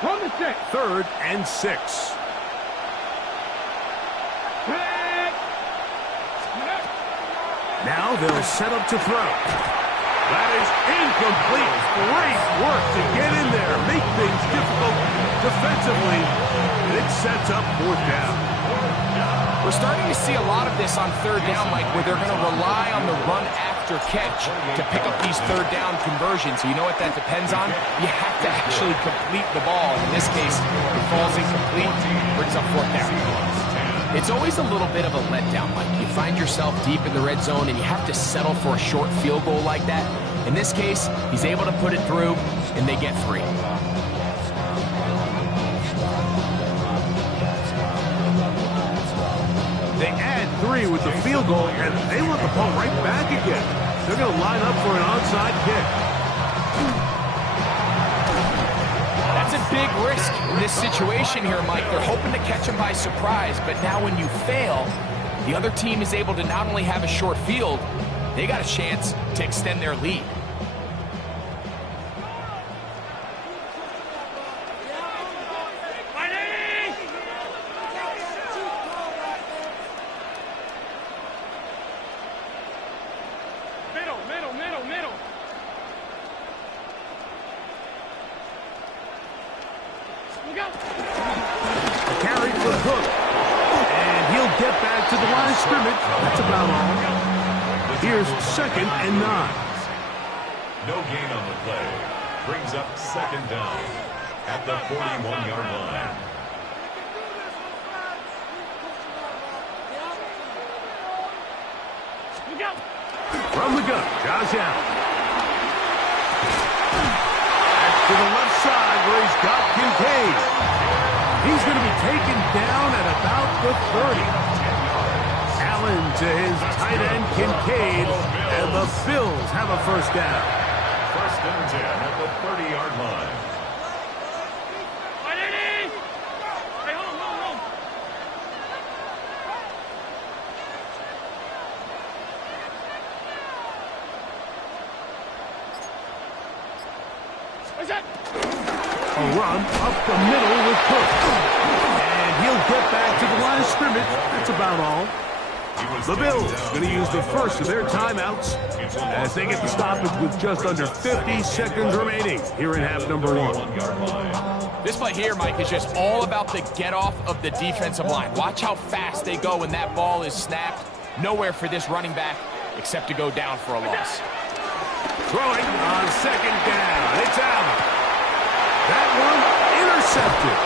From the set. 3rd and 6. Now they'll set up to throw. That is incomplete. Great work to get in there. Make things difficult defensively. It sets up 4th down. We're starting to see a lot of this on 3rd down, Mike, where they're going to rely on the run after catch to pick up these 3rd down conversions. So you know what that depends on? You have to actually complete the ball. In this case, it falls incomplete, brings up 4th down. It's always a little bit of a letdown, Mike. You find yourself deep in the red zone and you have to settle for a short field goal like that. In this case, he's able to put it through, and they get 3. They add 3 with the field goal, and they want the ball right back again. They're going to line up for an onside kick. That's a big risk in this situation here, Mike. They're hoping to catch him by surprise, but now when you fail, the other team is able to not only have a short field, they got a chance to extend their lead. Middle. A carry for Cook. And he'll get back to the line of scrimmage. That's about all. Here's 2nd and 9. No gain on the play. Brings up 2nd down at the 41-yard line. From the gun, Josh Allen. Back to the left side where he's got Kincaid. He's going to be taken down at about the 30. Allen to his tight end, Kincaid, and the Bills have a first down. 1st and 10 at the 30-yard line. A run up the middle with Cook. And he'll get back to the line of scrimmage. That's about all. The Bills going to use the first of their timeouts as they get the stoppage with just under 50 seconds remaining here in half number 1. This play here, Mike, is just all about the get-off of the defensive line. Watch how fast they go when that ball is snapped. Nowhere for this running back except to go down for a loss. Throwing on second down. It's out. That one intercepted.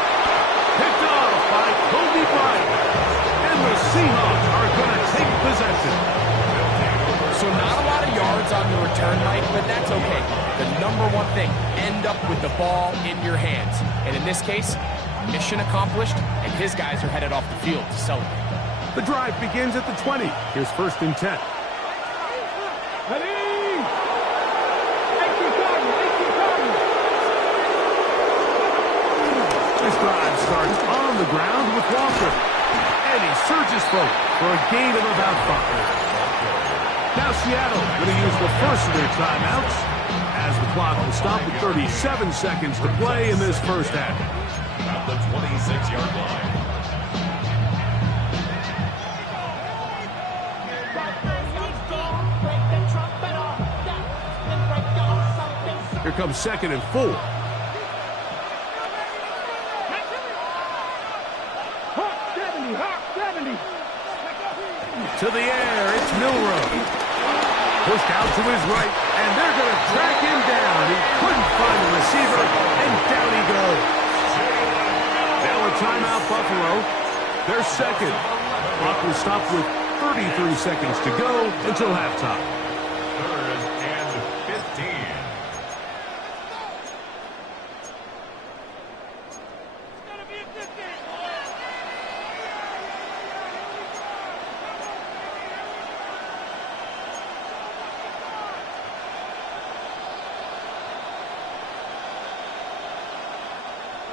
Picked off by Kobe Bryant. And the Seahawks are going to take possession. So not a lot of yards on the return, Mike, but that's okay. The number one thing, end up with the ball in your hands. And in this case, mission accomplished, and his guys are headed off the field to celebrate. The drive begins at the 20. Here's 1st and 10. This drive starts on the ground with Walker. And he surges forward for a gain of about 5. Now Seattle going to use the first of their timeouts as the clock will stop with 37 seconds to play in this first half. At the 26-yard line. Here comes 2nd and 4. To the air, it's Milrow. Pushed out to his right, and they're going to track him down. He couldn't find the receiver, and down he goes. Now a timeout, Buffalo. Their second. Clock will stop with 33 seconds to go until halftime. 3rd and 15.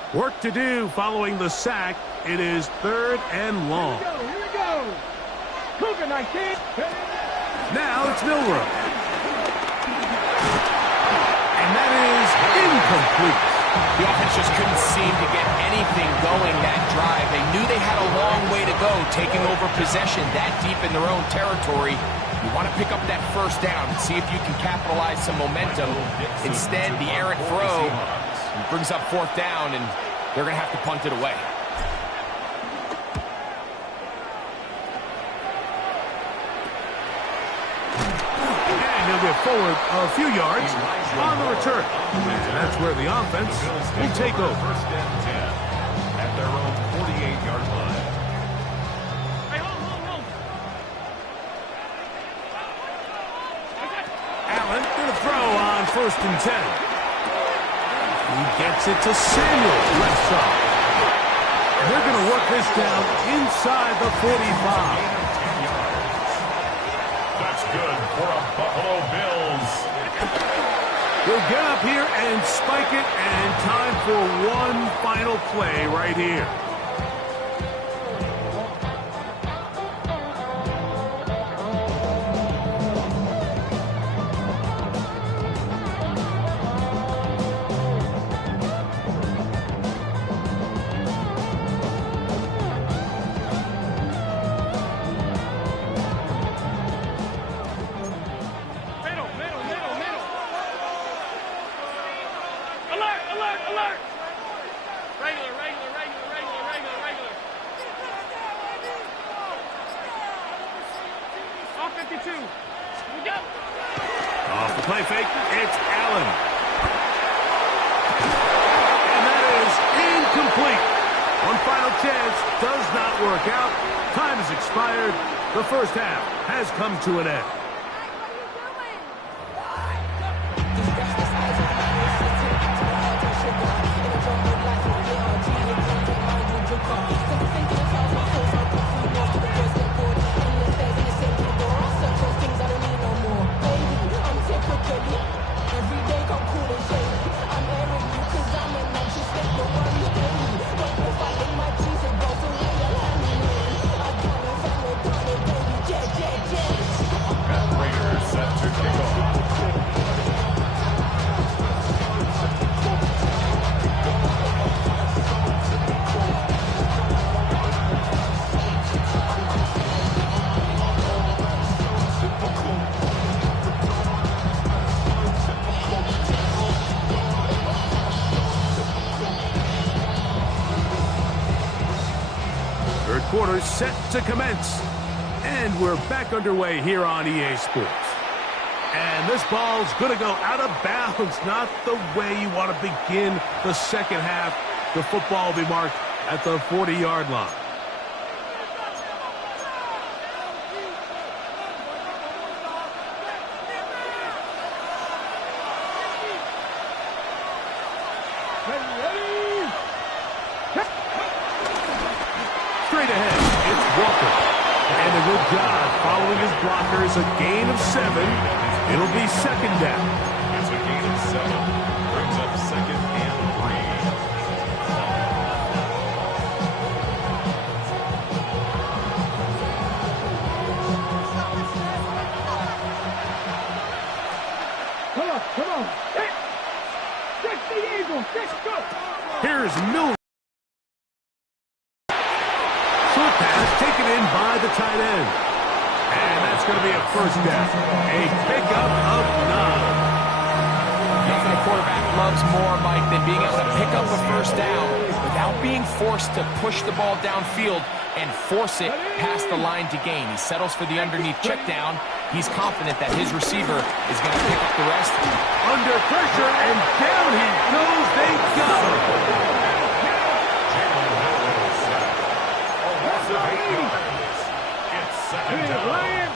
Work to do following the sack. It is 3rd and long. Here we go. Cougar 19. Now it's Milrow. And that is incomplete. The offense just couldn't seem to get anything going that drive. They knew they had a long way to go, taking over possession that deep in their own territory. You want to pick up that first down and see if you can capitalize some momentum. Instead, the errant throw brings up 4th down, and they're going to have to punt it away. And he'll get forward a few yards on the return. And that's where the offense will take over. 1st and 10 at their own 48-yard line. Allen going to throw on 1st and 10. He gets it to Samuel, left side. And they're going to work this down inside the 45. That's good for a Buffalo Bills. He'll get up here and spike it, and time for one final play right here. Off the play fake, it's Allen. And that is incomplete. One final chance does not work out. Time has expired. The first half has come to an end. quarter set to commence. And we're back underway here on EA Sports. And this ball's going to go out of bounds. Not the way you want to begin the second half. The football will be marked at the 40-yard line. Straight ahead, it's Walker. And a good job following his blockers. A gain of 7. It'll be second down. It's a gain of 7. Brings up second and 3. Come on. Catch the Eagle. Let's go. Here's Miller. Short pass taken in by the tight end. And that's going to be a first down. A pickup of 9. Nothing a quarterback loves more, Mike, than being able to pick up a first down without being forced to push the ball downfield and force it past the line to gain. He settles for the underneath check down. He's confident that his receiver is going to pick up the rest. Under pressure, and down he goes. They got him. It's second down.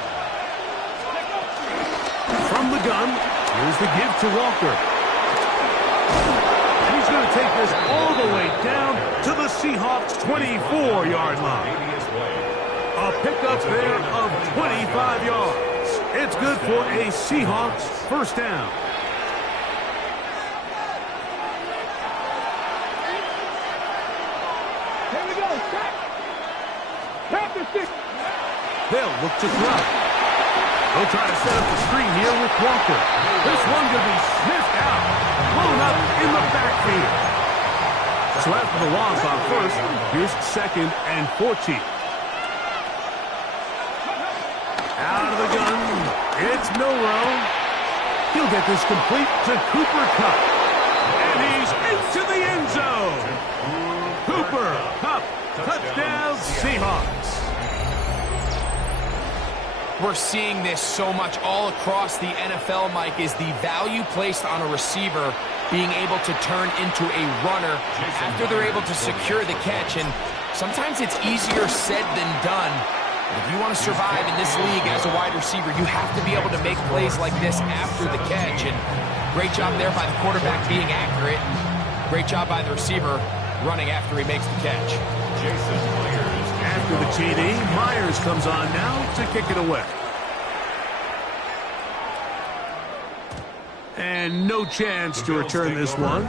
From the gun, here's the give to Walker. And he's going to take this all the way down to the Seahawks' 24-yard line. A pickup there of 25 yards. It's good for a Seahawks first down. Here we go. Tap the stick. They'll look to throw. They'll try to set up the screen here with Walker. This one going to be sniffed out. Blown up in the backfield. So after the loss on first, here's second and 14. Out of the gun, it's Milrow. He'll get this complete to Cooper Kupp. And he's into the end zone. Cooper Kupp, touchdown Seahawks. We're seeing this so much all across the NFL, Mike, is the value placed on a receiver being able to turn into a runner after they're able to secure the catch. And sometimes it's easier said than done. If you want to survive in this league as a wide receiver, you have to be able to make plays like this after the catch. And great job there by the quarterback being accurate. Great job by the receiver running after he makes the catch. Jason Myers. After the TD, Myers comes on now to kick it away. And no chance to return this one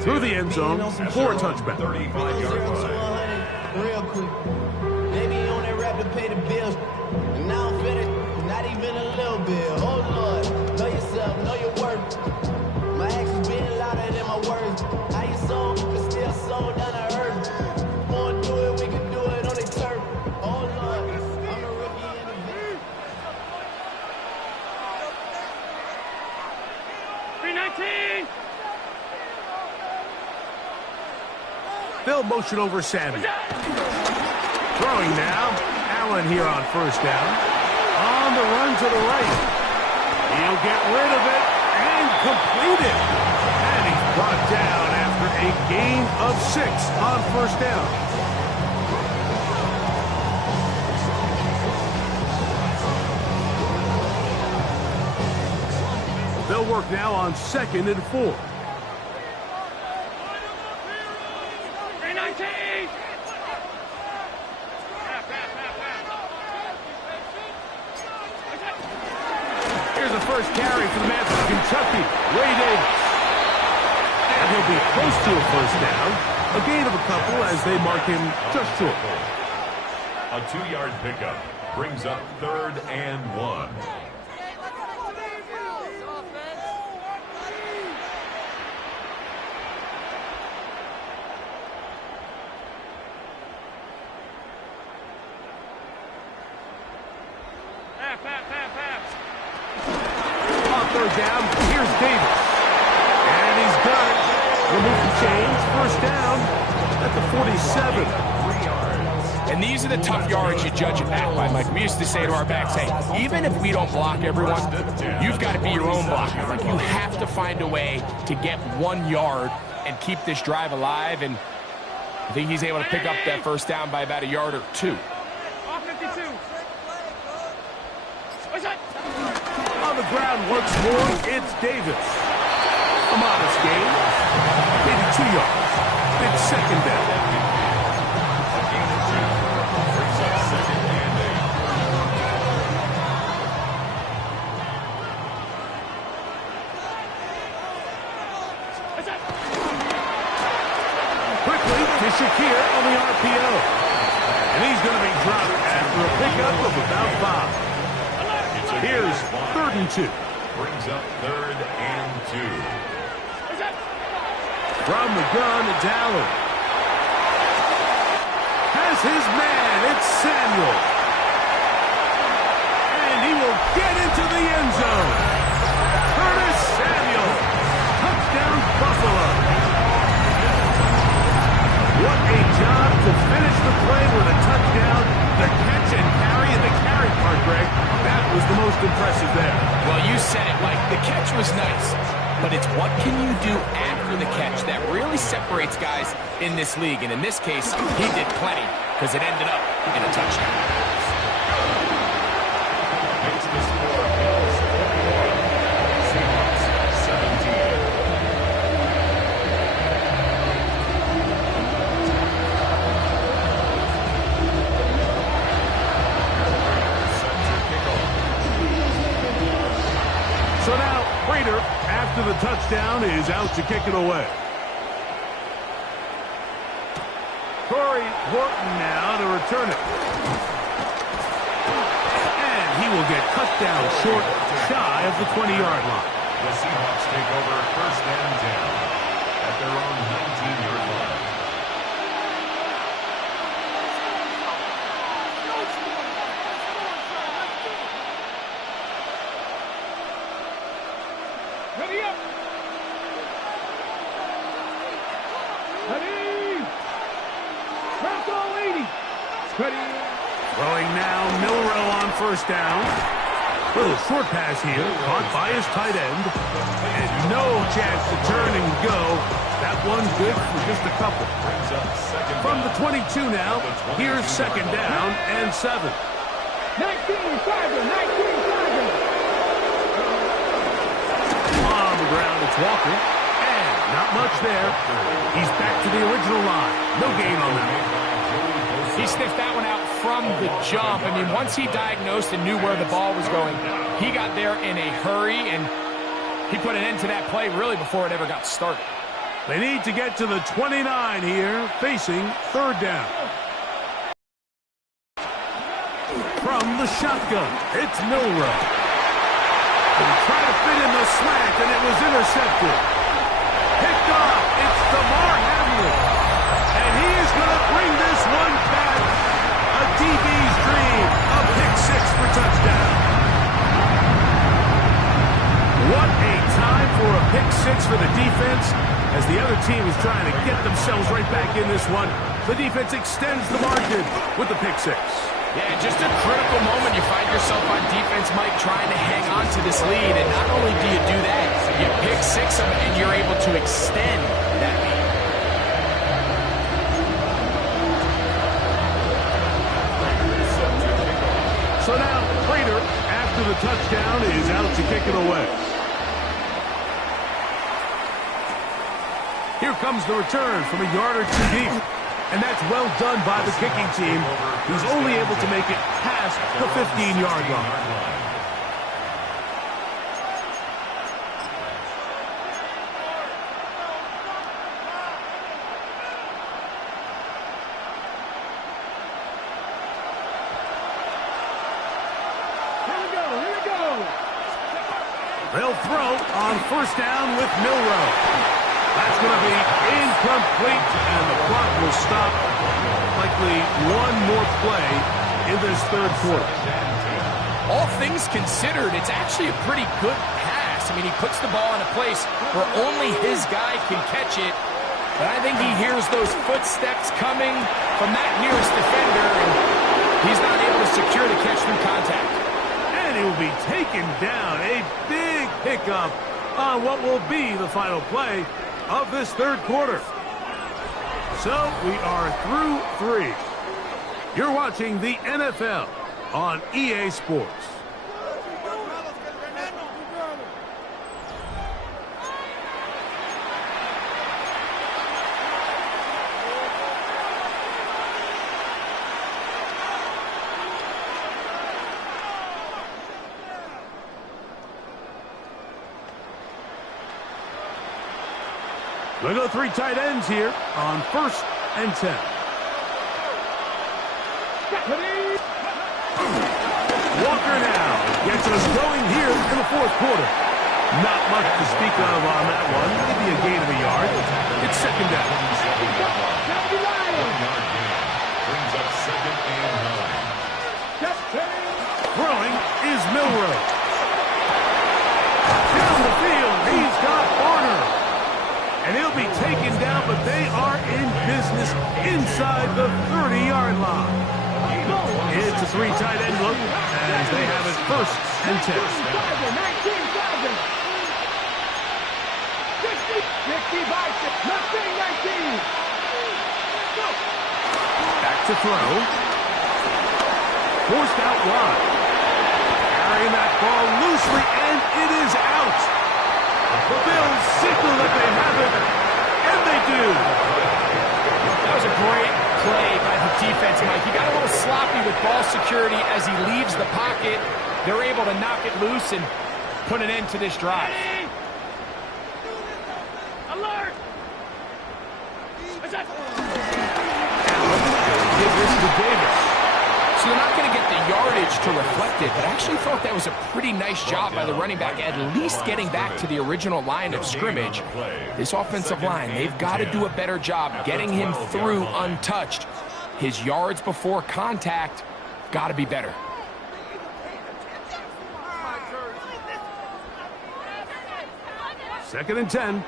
through the end zone for a touchback. 35-yard line. Real quick. Maybe you on that rap to pay the bills. And now I'm finished. Not even a little bit. Oh, Lord. Know yourself. Know your worth. My actions being louder than my words. How you sold, but still sold down to earth. Wanna do it, we can do it on the turf. Oh, Lord. I'm the rookie in the league. 319. They'll motion over Sammy. Throwing now. Allen here on first down. On the run to the right. He'll get rid of it and complete it. And he's brought down after a gain of 6 on first down. They'll work now on second and 4. 319. Here's the first carry for the man from Kentucky, Ray Davis. And he'll be close to a first down. A gain of a couple as they mark him just short. A 2-yard pickup brings up 3rd and 1. On third down, here's Davis. And he's got it. Remove the chains, first down at the 47. 3 yards. And these are the tough yards you judge it back by, Mike. We used to say to our backs, hey, even if we don't block everyone, you've got to be your own blocker. Like, you have to find a way to get 1 yard and keep this drive alive. And I think he's able to pick up that first down by about 1 yard or 2. On the ground once more, it's Davis. A modest gain, maybe 2 yards. It's second down. A gain of 2 brings up second and 8. Quickly to Shakir on the RPO. And he's going to be dropped after a pickup of about 5. Here's 3rd and 2. brings up 3rd and 2. From the gun, it's Allen. Has his man, it's Samuel. And he will get into the end zone. Curtis Samuel. Touchdown, Buffalo. What a job to finish the play with a touchdown. The catch and carry, and the carry part, Greg, that was the most impressive there. Well, you said it, Mike. The catch was nice, but it's what can you do after the catch that really separates guys in this league. And in this case, he did plenty because it ended up in a touchdown. Makes the score Bills 41, Seahawks 17. So now, Prater, after the touchdown, is out to kick it away. Corey Horton now to return it. And he will get cut down short, shy of the 20-yard line. The Seahawks take over 1st and 10 at their own 19-yard line. Ready up. Ready. Bronco 80. Ready. Throwing now, Milrow on 1st down. Little short pass here, caught by his tight end. And no chance to turn and go. That one good for just a couple. Brings up second From the down. 22 now, here's 2nd down and 7. 19, 5, 19, 5. On the ground, it's Walker. And not much there. He's back to the original line. No gain on that one. He sniffed that one out from the jump. I mean, once he diagnosed and knew where the ball was going, he got there in a hurry, and he put an end to that play really before it ever got started. They need to get to the 29 here, facing 3rd down. From the shotgun, it's Milrow. And trying to fit in the slant, and it was intercepted. Picked off, it's DeMar Hamlin. And he is going to bring this one back. A DB's dream, a pick 6 for touchdown. What a time for a pick 6 for the defense. As the other team is trying to get themselves right back in this one, the defense extends the margin with the pick 6. Yeah, just a critical moment. You find yourself on defense, Mike, trying to hang on to this lead. And not only do you do that, you pick 6 of them, and you're able to extend that lead. So now, Prater, after the touchdown, is out to kick it away. Here comes the return from a yard or 2 deep. And that's well done by the kicking team, who's only able to make it past the 15-yard line. Here we go. Here we go. They'll throw on 1st down with Milrow. That's going to be incomplete, and the clock will stop. Likely one more play in this 3rd quarter. All things considered, it's actually a pretty good pass. I mean, he puts the ball in a place where only his guy can catch it. But I think he hears those footsteps coming from that nearest defender, and he's not able to secure the catch through contact. And he will be taken down. A big pickup on what will be the final play of this third quarter. So we are through 3. You're watching the NFL on EA Sports. We'll go 3 tight ends here on 1st and 10. Walker now gets us going here in the 4th quarter. Not much to speak of on that one. Maybe a gain of a yard. It's 2nd down. Brings up 2nd and 9. Throwing is Milroe. Down the field, he's got Barner. And he'll be taken down, but they are in business inside the 30-yard line. It's a 3 tight end look as they have it 1st and 10. 19. Back to throw. Forced out wide. Carrying that ball loosely, and it is out. The Bills signal that they have it, and they do. That was a great play by the defense, Mike. He got a little sloppy with ball security as he leaves the pocket. They're able to knock it loose and put an end to this drive. Alert! Give this to Davis. So they're not going to get the yardage to reflect it, but I actually thought that was a pretty nice job by the running back, at least getting back to the original line of scrimmage. This offensive line, they've got to do a better job getting him through untouched. His yards before contact got to be better. Second and 10.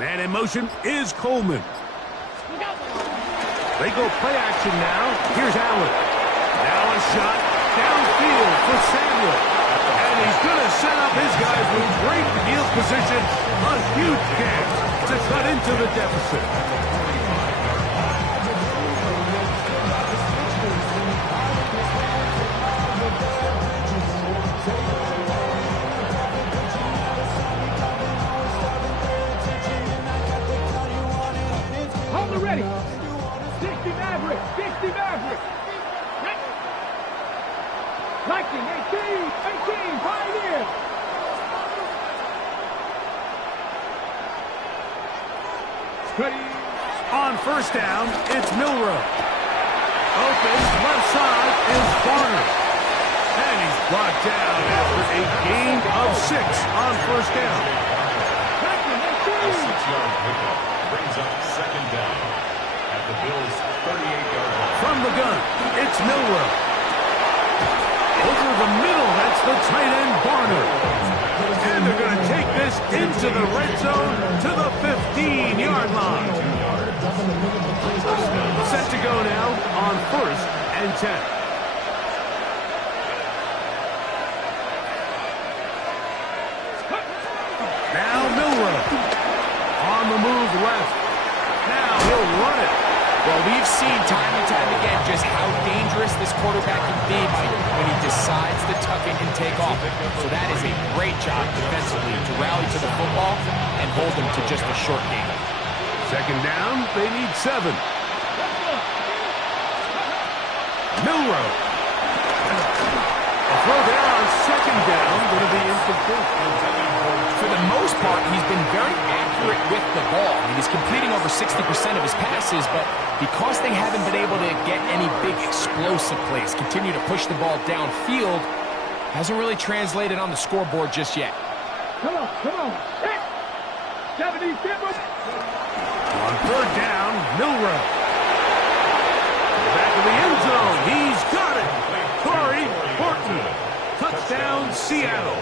Man in motion is Coleman. They go play action now. Here's Allen. Now a shot downfield for Samuel. And he's going to set up his guys with great field position. A huge chance to cut into the deficit. Ready. 60 Maverick. 60 Maverick. 19, 18, Pioneer. Ready. On 1st down, it's Milroe. Open, left side is Barner. And he's brought down after a gain of 6 on 1st down. 6-yard pickup brings up 2nd down at the Bills' 38-yard line. From the gun, it's Milroe. Over the middle, that's the tight end Barner. And they're going to take this into the red zone to the 15-yard line. Set to go now on 1st and 10. Now Milroe. On the move left. Now he'll run it. Well, we've seen time and time again just how dangerous this quarterback can be when he decides to tuck in and take off. So that is a great job defensively to rally to the football and hold him to just a short game. 2nd down, they need 7. Milroe. A throw there on 2nd down, going to be incomplete. For the most part, he's been very accurate with the ball. I mean, he's completing over 60% of his passes, but because they haven't been able to get any big explosive plays, continue to push the ball downfield, hasn't really translated on the scoreboard just yet. Come on. 70 Timber. On 3rd down, Milroe. Back of the end zone, he's got it. Corey Horton. Touchdown, Seattle.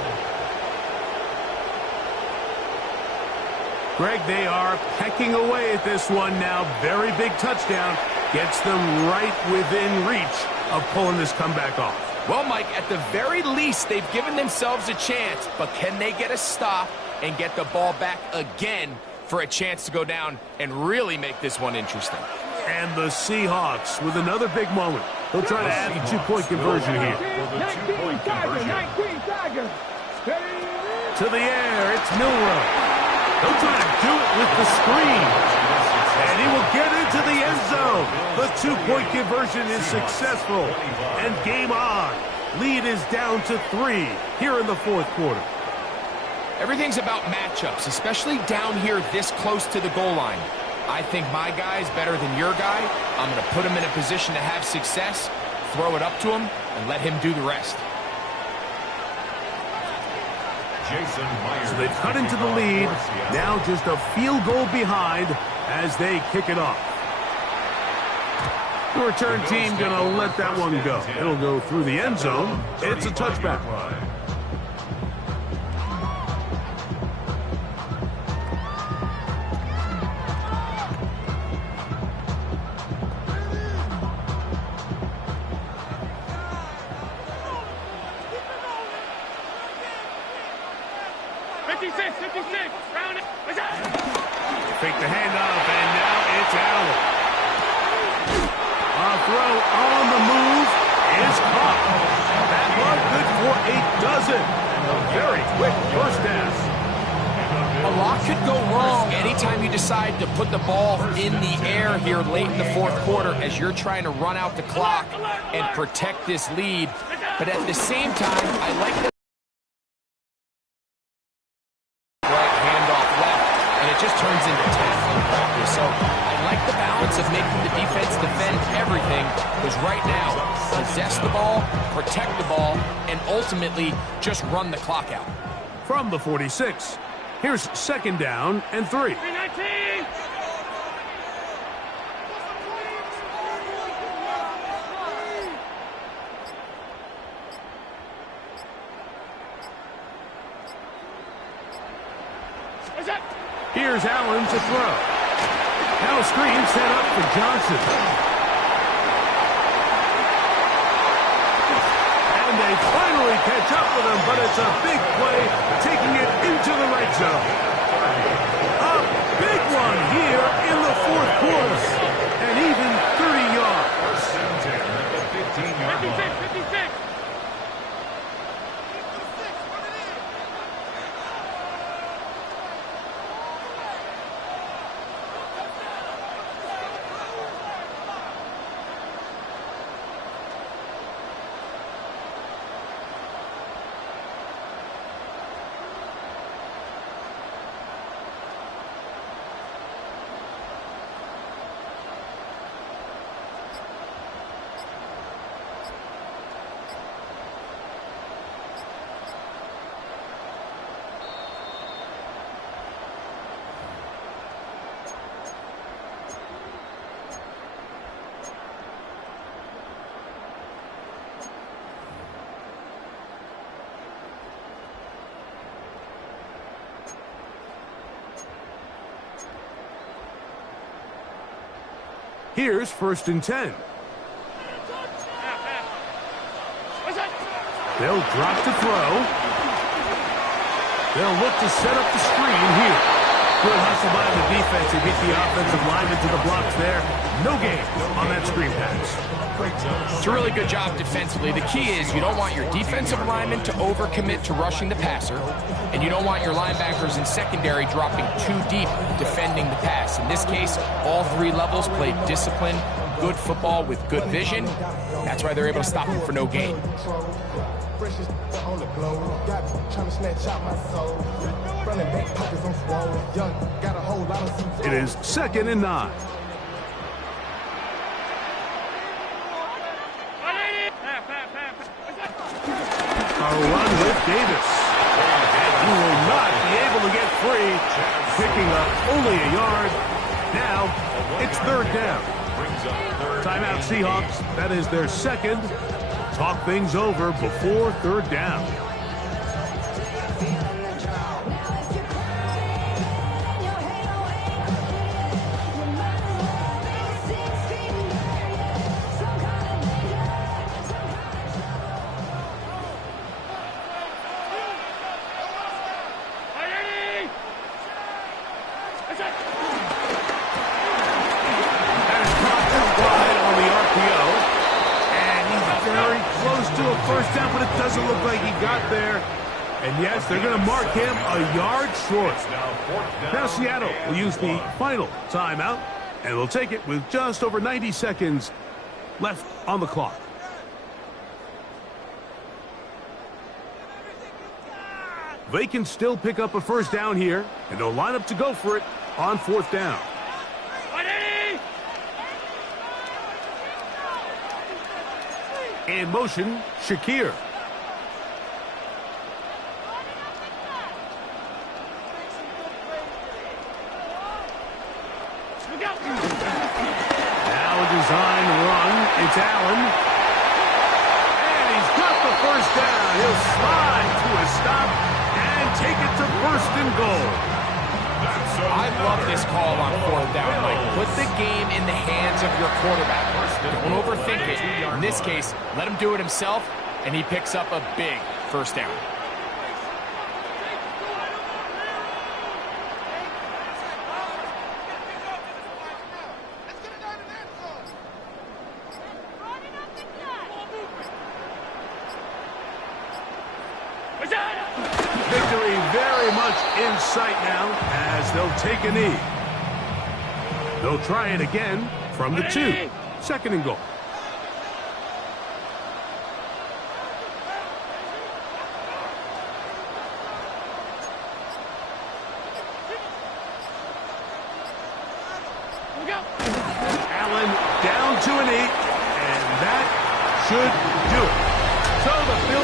Greg, they are pecking away at this one now. Very big touchdown. Gets them right within reach of pulling this comeback off. Well, Mike, at the very least, they've given themselves a chance. But can they get a stop and get the ball back again for a chance to go down and really make this one interesting? And the Seahawks with another big moment. They'll try to add the two-point conversion here. 19 Tigers. To the air, it's Milrow. They'll try to do it with the screen. And he will get into the end zone. The two-point conversion is successful. And game on. Lead is down to 3 here in the fourth quarter. Everything's about matchups, especially down here this close to the goal line. I think my guy's better than your guy. I'm going to put him in a position to have success, throw it up to him, and let him do the rest. So they've cut into the lead. Now just a field goal behind as they kick it off. The return team going to let that one go. It'll go through the end zone. It's a touchback. Fake the handoff, and now it's Allen. A throw on the move is caught. That one good for a dozen. And a very quick first down. A lot could go wrong anytime you decide to put the ball in the air here late in the fourth quarter as you're trying to run out the clock and protect this lead. But at the same time, I like the just turns into tackling practice. So I like the balance of making the defense defend everything, because right now, possess the ball, protect the ball, and ultimately just run the clock out. From the 46, here's second down and 3. Here's Allen to throw. Now a screen set up for Johnson. And they finally catch up with him, but it's a big play, taking it into the right zone. A big one here in the fourth quarter. And even 30 yards. First and 10 at the 15-yard line. 56. Here's first and 10. They'll drop to throw. They'll look to set up the screen here. Good hustle by the defense to get the offensive lineman to the blocks there. No gain on that screen pass. It's a really good job defensively. The key is you don't want your defensive lineman to overcommit to rushing the passer, and you don't want your linebackers in secondary dropping too deep defending the pass. In this case, all three levels played disciplined, good football with good vision. That's why they're able to stop him for no gain. It is second and 9. A run with Davis. And he will not be able to get free. Picking up only a yard. Now, it's third down. Timeout Seahawks. That is their second. talk things over before third down. First down, but it doesn't look like he got there. And yes, they're going to mark him a yard short. Now Seattle will use the final timeout, and they'll take it with just over 90 seconds left on the clock. They can still pick up a first down here, and they'll line up to go for it on fourth down. In motion, Shakir. Now a design run. It's Allen. And he's got the first down. He'll slide to a stop and take it to first and goal. I love this call on fourth down, Mike. Put the game in the hands of your quarterback. Don't overthink it. In this case, let him do it himself, and he picks up a big first down. Victory very much in sight now as they'll take a knee. They'll try it again from the 2. Second and goal. Allen down to a knee, and that should do it. So the Bills